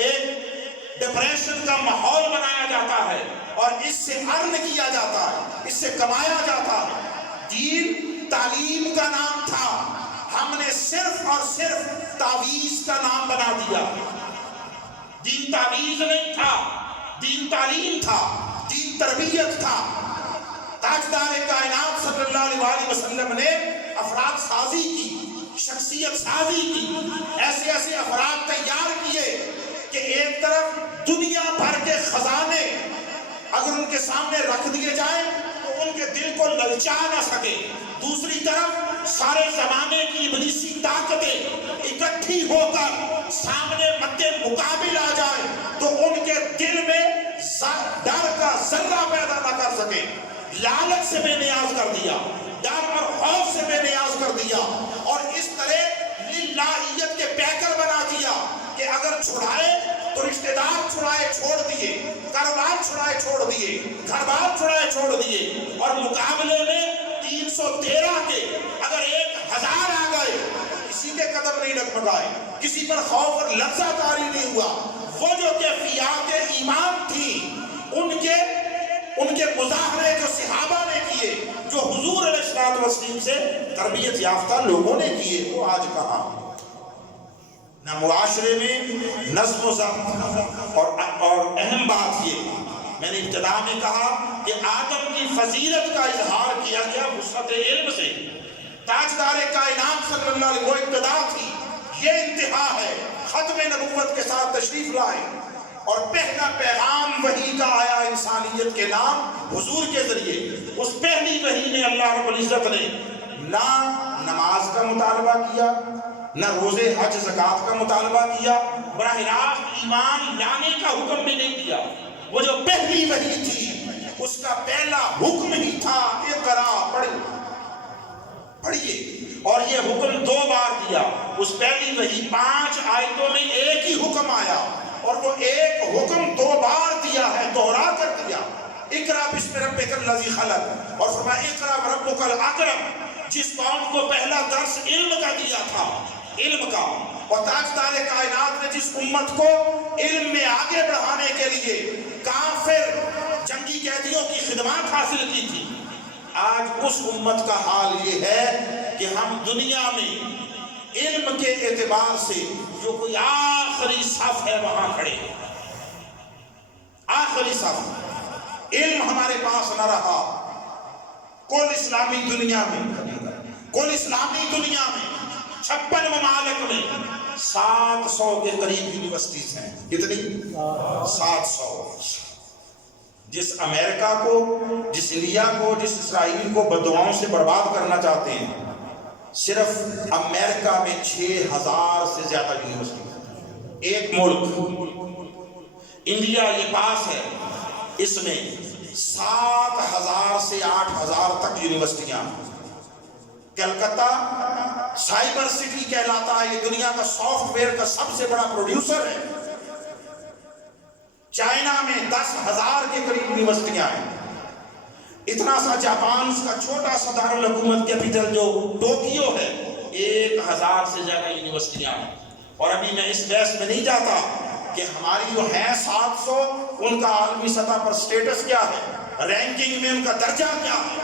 ایک ڈپریشن کا ماحول بنایا جاتا ہے اور اس سے ارن کیا جاتا ہے، اس سے کمایا جاتا ہے. دین تعلیم کا نام تھا، ہم نے صرف اور صرف تعویذ کا نام بنا دیا. دین تعویذ نہیں تھا، دین تعلیم تھا، دین تربیت تھا. تاجدار کائنات صلی اللہ علیہ وآلہ وسلم نے افراد سازی کی، شخصیت سازی کی، ایسے ایسے افراد تیار کیے کہ ایک طرف دنیا بھر کے خزانے اگر ان کے سامنے رکھ دیے جائیں تو ان کے دل کو للچا نہ سکے، دوسری طرف سارے زمانے کی ابلیسی طاقتیں اکٹھی ہو کر سامنے مدِ مقابل آ جائیں تو ان کے دل میں ڈر کا ذرہ پیدا نہ کر سکے. لالچ سے بے نیاز کر دیا، ڈر اور خوف سے بے نیاز کر دیا، اور اس طرح للہیت کے پیکر بنا دیا کہ اگر چھڑائے تو رشتہ دار چھڑائے چھوڑ دیے، کاروبار چھڑائے چھوڑ دیے، گھر بار چھڑائے چھوڑ دیے، اور مقابلے میں 313 کے اگر 1000 آ گئے کسی کے قدم نہیں ڈگمگائے، کسی پر خوف اور لرزہ طاری نہیں ہوا. وہ جو کیفیات ایمان تھی ان کے مظاہرے جو صحابہ نے کیے، جو حضور علیہ الصلوۃ والسلام سے تربیت یافتہ لوگوں نے کیے، وہ آج کہاں؟ نہ معاشرے میں نظم و ضبط. اور اہم بات یہ، میں نے ابتدا میں کہا کہ آدم کی فضیلت کا اظہار کیا گیا وسعت علم سے. تاجدار کائنات صلی اللہ علیہ وسلم وہ ابتدا تھی، یہ انتہا ہے. ختم نبوت کے ساتھ تشریف لائے اور پہلا پیغام وحی کا آیا انسانیت کے نام حضور کے ذریعے. اس پہلی وحی میں اللہ رب العزت نے نہ نماز کا مطالبہ کیا، نہ روزے حج زکوٰۃ کا مطالبہ کیا، براہ راست ایمان لانے کا حکم بھی نہیں دیا. وہ جو پہلی وحی تھی اس کا پہلا حکم ہی تھا اقرا، پڑھیے. اور یہ حکم 2 بار دیا. اس پہلی وحی 5 آیتوں میں ایک ہی حکم آیا، اور وہ ایک حکم 2 بار دیا ہے، دوہرا کر دیا. اقرا بسم ربک الذی خلق، اور فرمایا اقرا وربک الاکرم. جس قوم کو پہلا درس علم کا دیا تھا، علم کا، اور تاجدار کائنات نے جس امت کو علم میں آگے بڑھانے کے لیے کافر جنگی قیدیوں کی خدمات حاصل کی تھی، آج اس امت کا حال یہ ہے کہ ہم دنیا میں علم کے اعتبار سے جو کوئی آخری صف ہے وہاں کھڑے، آخری صف. علم ہمارے پاس نہ رہا. کل اسلامی دنیا میں 56 ممالک میں 700 کے قریب یونیورسٹیز ہیں. کتنی؟ 700. جس امریکہ کو، جس انڈیا کو، جس اسرائیل کو بددعاؤں سے برباد کرنا چاہتے ہیں، صرف امریکہ میں 6000 سے زیادہ یونیورسٹی. ایک ملک انڈیا یہ پاس ہے، اس میں 7000 سے 8000 تک یونیورسٹیاں. کلکتہ سائبر سٹی کہلاتا ہے، یہ دنیا کا سافٹ ویئر کا سب سے بڑا پروڈیوسر ہے۔ چائنا میں 10,000 کے قریب یونیورسٹیاں ہیں۔ اتنا سا جاپان کا چھوٹا سا دارالحکومت کیپٹل جو ٹوکیو ہے، 1,000 سے زیادہ یونیورسٹیاں ہیں۔ اور ابھی میں اس بحث میں نہیں جاتا کہ ہماری جو ہیں 700، ان کا عالمی سطح پر سٹیٹس کیا ہے، رینکنگ میں ان کا درجہ کیا ہے۔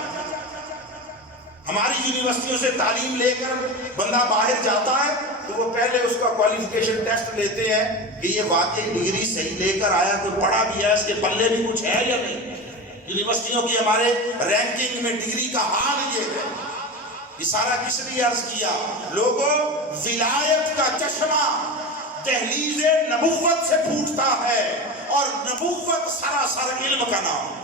ہماری یونیورسٹیوں سے تعلیم لے کر بندہ باہر جاتا ہے تو وہ پہلے اس کا کوالیفیکیشن ٹیسٹ لیتے ہیں کہ یہ واقعی ڈگری صحیح لے کر آیا، کوئی پڑھا بھی ہے، اس کے پلے بھی کچھ ہے یا نہیں۔ یونیورسٹیوں کی ہمارے رینکنگ میں ڈگری کا حال یہ ہے۔ یہ سارا کس لیے عرض کیا؟ لوگوں، ولایت کا چشمہ دہلیز نبوت سے پھوٹتا ہے، اور نبوت سراسر علم کا نام۔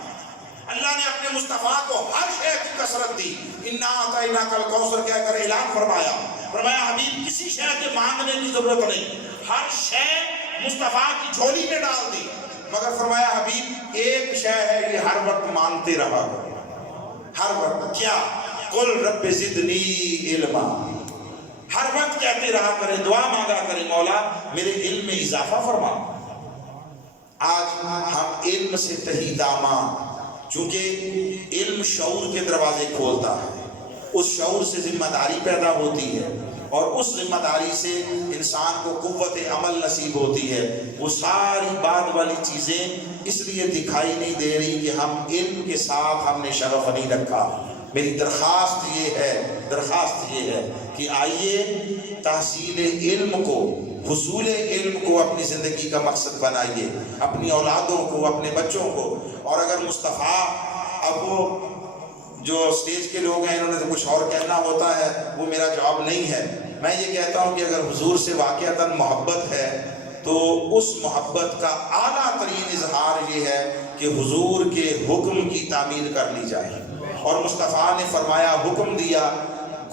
اللہ نے اپنے مصطفیٰ کو ہر شے کی کثرت دی، اِنَّا أَعْطَيْنَاكَ الْكَوْثَرَ کہہ کر اعلان فرمایا حبیب کسی شے کے مانگنے کی ضرورت نہیں، ہر شے مصطفیٰ کی جھولی میں ڈال دی، مگر فرمایا حبیب ایک شے ہے، یہ ہر وقت مانگتے رہا کرو۔ ہر وقت کیا؟ قُلْ رَبِّ زِدْنِي عِلْمًا، ہر وقت کہتے رہا کریں، دعا مانگا کریں، مولا میرے علم میں اضافہ فرما۔ آج ہم علم سے تہی داماں، چونکہ علم شعور کے دروازے کھولتا ہے، اس شعور سے ذمہ داری پیدا ہوتی ہے، اور اس ذمہ داری سے انسان کو قوت عمل نصیب ہوتی ہے۔ وہ ساری بعد والی چیزیں اس لیے دکھائی نہیں دے رہی کہ ہم علم کے ساتھ ہم نے شغف نہیں رکھا۔ میری درخواست یہ ہے کہ آئیے تحصیل علم کو، حصول علم کو اپنی زندگی کا مقصد بنائیے، اپنی اولادوں کو، اپنے بچوں کو۔ اور اگر مصطفیٰ، اب وہ جو اسٹیج کے لوگ ہیں انہوں نے تو کچھ اور کہنا ہوتا ہے، وہ میرا جواب نہیں ہے۔ میں یہ کہتا ہوں کہ اگر حضور سے واقعتاً محبت ہے تو اس محبت کا اعلیٰ ترین اظہار یہ ہے کہ حضور کے حکم کی تعمیل کر لی جائے۔ اور مصطفیٰ نے فرمایا، حکم دیا،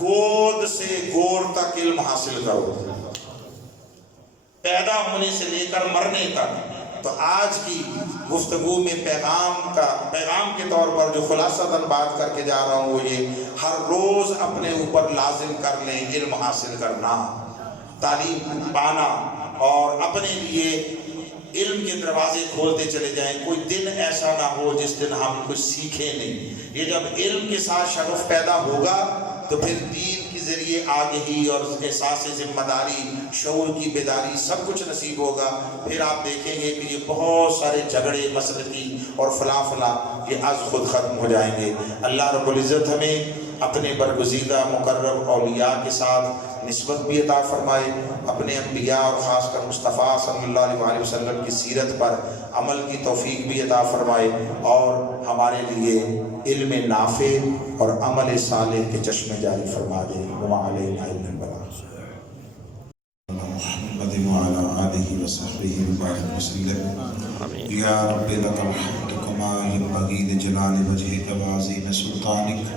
گود سے گور تک علم حاصل کرو، پیدا ہونے سے لے کر مرنے تک۔ تو آج کی گفتگو میں پیغام کے طور پر جو خلاصتاً بات کر کے جا رہا ہوں وہ یہ، ہر روز اپنے اوپر لازم کر لیں علم حاصل کرنا، تعلیم پانا، اور اپنے لیے علم کے دروازے کھولتے چلے جائیں۔ کوئی دن ایسا نہ ہو جس دن ہم کچھ سیکھیں نہیں۔ یہ جب علم کے ساتھ شغف پیدا ہوگا تو پھر دین کے ذریعے آگہی اور احساس ذمہ داری، شعور کی بیداری سب کچھ نصیب ہوگا۔ پھر آپ دیکھیں گے کہ یہ بہت سارے جھگڑے مسلکی اور فلاں یہ از خود ختم ہو جائیں گے۔ اللہ رب العزت ہمیں اپنے برگزیدہ مقرب اولیاء کے ساتھ نسبت بھی عطا فرمائے، اپنے انبیاء اور خاص کر مصطفیٰ صلی اللہ علیہ وسلم کی سیرت پر عمل کی توفیق بھی عطا فرمائے، اور ہمارے لیے علم نافع اور عمل صالح کے چشمے جاری فرما دے۔ وما علینا الا البلاغ۔ محمد وعلی آلہ وصحبہ وبارک وسلم۔ یا رب لک الحمد کما ينبغي لجلال وجهك وعظیم سلطانک۔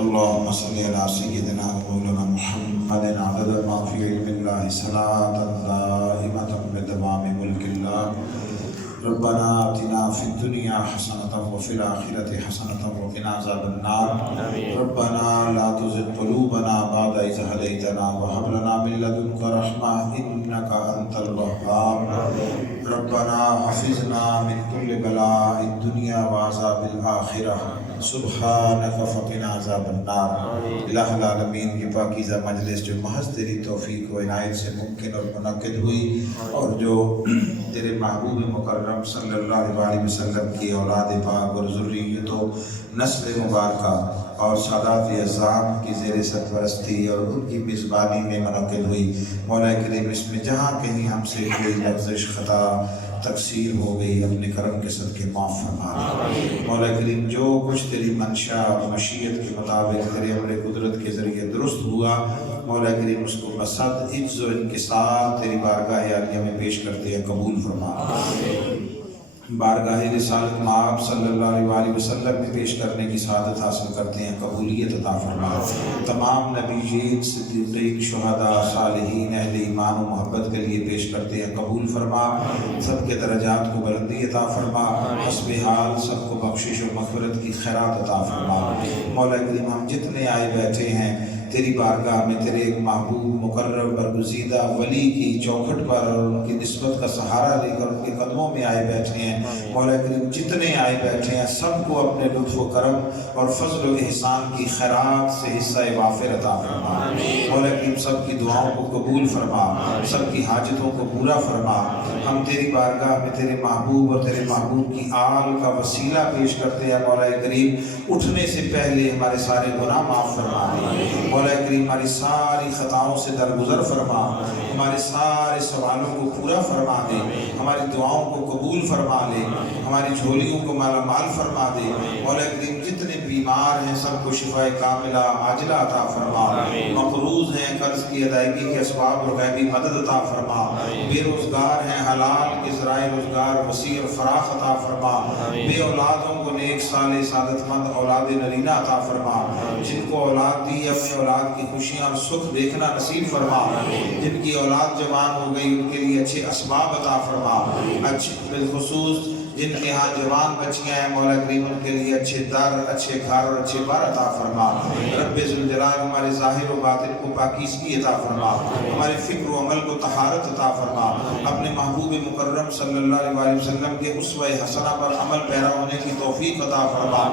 اللهم صل على سيدنا ومولانا محمد عدد ما في علم الله صلاة دائمة بدوام ملك الله۔ ربنا آتنا في الدنيا حسنة وفي الآخرة حسنة وقنا عذاب النار۔ ربنا لا تزغ قلوبنا بعد إذ هديتنا وهب لنا من لدنك رحمة إنك أنت الوهاب۔ ربنا حفظنا من كل بلاء الدنيا وعذاب الآخرة سبحانک فقنا عذاب النار۔ الہ العالمین، یہ پاکیزہ مجلس جو محض تیری توفیق و عنایت سے ممکن اور منعقد ہوئی، اور جو تیرے محبوب مکرم صلی اللہ علیہ وسلم کی اولاد پاک اور ذریت و نسل مبارکہ اور سادات اعظام کی زیر سرپرستی اور ان کی میزبانی میں منعقد ہوئی، مولا کریم اس میں جہاں کہیں ہم سے کوئی لغزش، خطا، تقصیر ہو گئی، اپنے کرم کے صدقے معاف فرما۔ مولا کریم جو کچھ تیری منشا اور مشیت کے مطابق تیرے امر قدرت کے ذریعے درست ہوا، مولا کریم اس کو بصد عجز و انکسار تیری بارگاہ عالیہ میں پیش کرتے ہیں، قبول فرما۔ بارگاہ رسالت مآب صلی اللہ علیہ وسلم میں پیش کرنے کی سعادت حاصل کرتے ہیں، قبولیت عطا فرما۔ تمام نبیین، صدیقین، شہداء، صالحین، اہل ایمان و محبت کے لیے پیش کرتے ہیں، قبول فرما۔ سب کے درجات کو بلندی عطا فرما، حسب حال سب کو بخشش و مغفرت کی خیرات عطا فرما۔ مولا کریم ہم جتنے آئے بیٹھے ہیں تیری بارگاہ میں تیرے ایک محبوب مقرب برگزیدہ ولی کی چوکھٹ پر اور ان کی نسبت کا سہارا لے کر ان کے قدموں میں آئے بیٹھے ہیں مولا کریم، جتنے آئے بیٹھے ہیں سب کو اپنے لطف و کرم اور فضل و احسان کی خیرات سے حصہ وافر عطا فرما مولا کریم، سب کی دعاؤں کو قبول فرما، سب کی حاجتوں کو پورا فرما۔ ہم تیری بارگاہ میں تیرے محبوب اور تیرے محبوب کی آل کا وسیلہ پیش کرتے ہیں مولا کریم، اٹھنے سے پہلے ہمارے سارے گناہ معاف فرما دے مولا کریم، ہماری ساری خطاؤں سے درگزر فرما، ہمارے سارے سوالوں کو پورا فرما دے، ہماری دعاؤں کو قبول فرما لے، ہماری جھولیوں کو مالا مال فرما دے مولا کریم، جتنے بیمار ہیں سب کو شفاء کاملہ عاجلہ عطا فرما، مقروض ہیں قرض کی ادائیگی کے اسباب اور غیبی مدد عطا فرما، بے روزگار ہیں حلال کے ذرائع روزگار وسیع اور فراخ عطا فرما، بے اولادوں کو نیک صالح سعادت مند اولاد نرینہ عطا فرما، جن کو اولاد دی اپنے اولاد کی خوشیاں اور سکھ دیکھنا نصیب فرما، جن کی اولاد جوان ہو گئی ان کے لیے اچھے اسباب عطا فرما، اچھے بالخصوص جن کے ہاں جوان بچیاں ہیں مولا کریم ان کے لیے اچھے در، اچھے گھر اور اچھے بار عطا فرما۔ رب ذوالجلال ہمارے ظاہر و باطن کو پاکیزگی عطا فرما، ہمارے فکر و عمل کو طہارت عطا فرما، اپنے محبوب مکرم صلی اللہ علیہ وسلم کے اسوہ حسنہ پر عمل پیرا ہونے کی توفیق عطا فرما،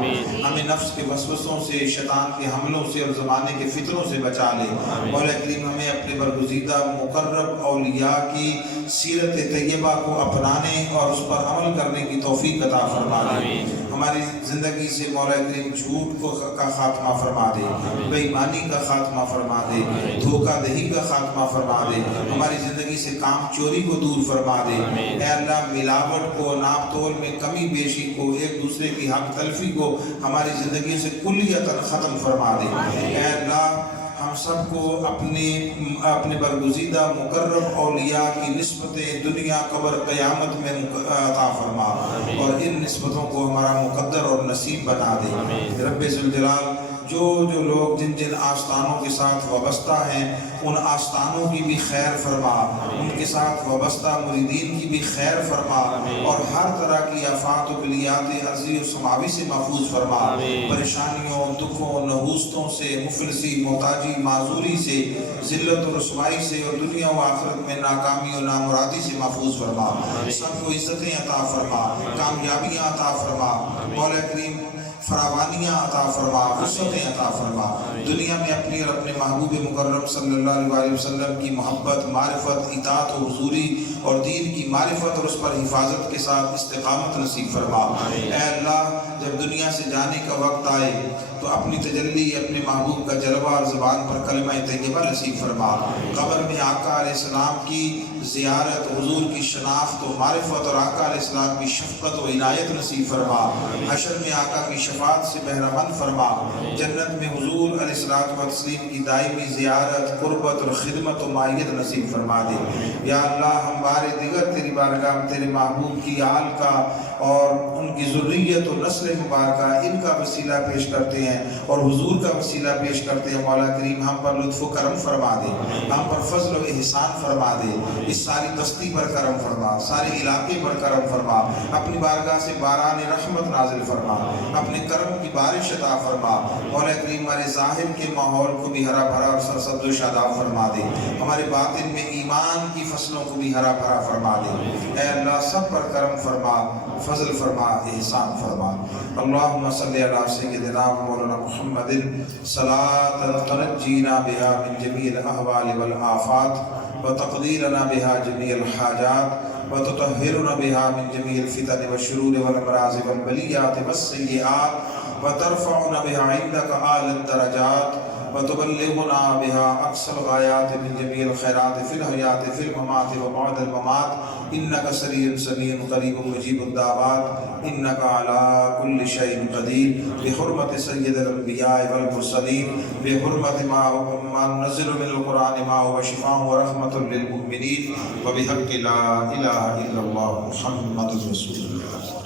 ہمیں نفس کے وسوسوں سے، شیطان کے حملوں سے اور زمانے کے فتنوں سے بچا لے مولا کریم، ہمیں اپنے برگزیدہ مقرب اولیاء کی سیرت طیبہ کو اپنانے اور اس پر عمل کرنے کی توفیق عطا فرما دے، ہماری زندگی سے مولا کریم جھوٹ کا خاتمہ فرما دے، بے ایمانی کا خاتمہ فرما دے، دھوکہ دہی کا خاتمہ فرما دے، ہماری زندگی سے کام چوری کو دور فرما دے، اے اللہ ملاوٹ کو، ناپ تول میں کمی بیشی کو، ایک دوسرے کی حق تلفی کو ہماری زندگی سے کلیتاً ختم فرما دے، اے اللہ ہم سب کو اپنے برگزیدہ مقرب اولیاء کی نسبتیں دنیا قبر قیامت میں عطا فرما اور ان نسبتوں کو ہمارا مقدر اور نصیب بنا دے۔ رب ذوالجلال جو لوگ جن آستانوں کے ساتھ وابستہ ہیں ان آستانوں کی بھی خیر فرما، ان کے ساتھ وابستہ مریدین کی بھی خیر فرما اور ہر طرح کی آفات و بلیات ارضی و سماوی سے محفوظ فرما، پریشانیوں، دکھوں، نحوستوں سے، مفلسی، محتاجی، معذوری سے، ذلت و رسوائی سے اور دنیا و آخرت میں ناکامی و نامرادی سے محفوظ فرما، سب کو عزتیں عطا فرما، کامیابیاں عطا فرما مولا کریم، فراوانیاں عطا فرما، وسعتیں عطا فرما، دنیا میں اپنی اور اپنے محبوب مکرم صلی اللہ علیہ وسلم کی محبت، معرفت، اطاعت و حضوری اور دین کی معرفت اور اس پر حفاظت کے ساتھ استقامت نصیب فرما۔ اے اللہ جب دنیا سے جانے کا وقت آئے تو اپنی تجلی اپنے محبوب کا جلوہ اور زبان پر کلمہ طیبہ نصیب فرما، قبر میں آقا علیہ السلام کی زیارت، حضور کی شناخت و معرفت اور آقا علیہ السلام کی شفقت و عنایت نصیب فرما، حشر میں آقا کی شفاعت سے بہرہ مند فرما، جنت میں حضور علیہ السلام و تسلیم کی دائمی زیارت، قربت اور خدمت و معیت نصیب فرما دے۔ یا اللہ ہم بار دیگر تیری بارگاہ میں تیرے محبوب کی آل کا اور ان کی ذریت و نسل مبارکہ ان کا وسیلہ پیش کرتے ہیں اور حضور کا وسیلہ پیش کرتے ہیں مولا کریم، ہم پر لطف و کرم فرما دے، ہم پر فضل و احسان فرما دے، اس ساری بستی پر کرم فرما، سارے علاقے پر کرم فرما، اپنی بارگاہ سے باران رحمت نازل فرما، اپنے کرم کی بارش عطا فرما مولا کریم، ہمارے ظاہر کے ماحول کو بھی ہرا بھرا اور سرسبز و شاداب فرما دے، ہمارے باطن میں ایمان کی فصلوں کو بھی ہرا بھرا فرما دے۔ اے اللہ سب پر کرم فرما، فضل فرما، احسان فرما۔ اللہم صلی علی سیدنا مولانا محمد صلاة تنجینا بها من جمیع الاحوال والآفات وتقدیرنا بها جمیع الحاجات وتطہرنا بها من جمیع الفتن والشرور والامراض والبلیات والسیئات وترفعنا بها عندك اعلی الدرجات وتبلغنا بها اقصى الغایات من جمیع الخیرات فی الحیات فی الممات وبعد الممات انك سریع سمیع قریب مجیب الدعوات انك على كل شيء قدیر بحرمت سید الانبیاء والمرسلین بحرمت ما نزل من القرآن ما هو شفاء ورحمة للمؤمنین وبحق لا الہ الا اللہ محمد رسول اللہ۔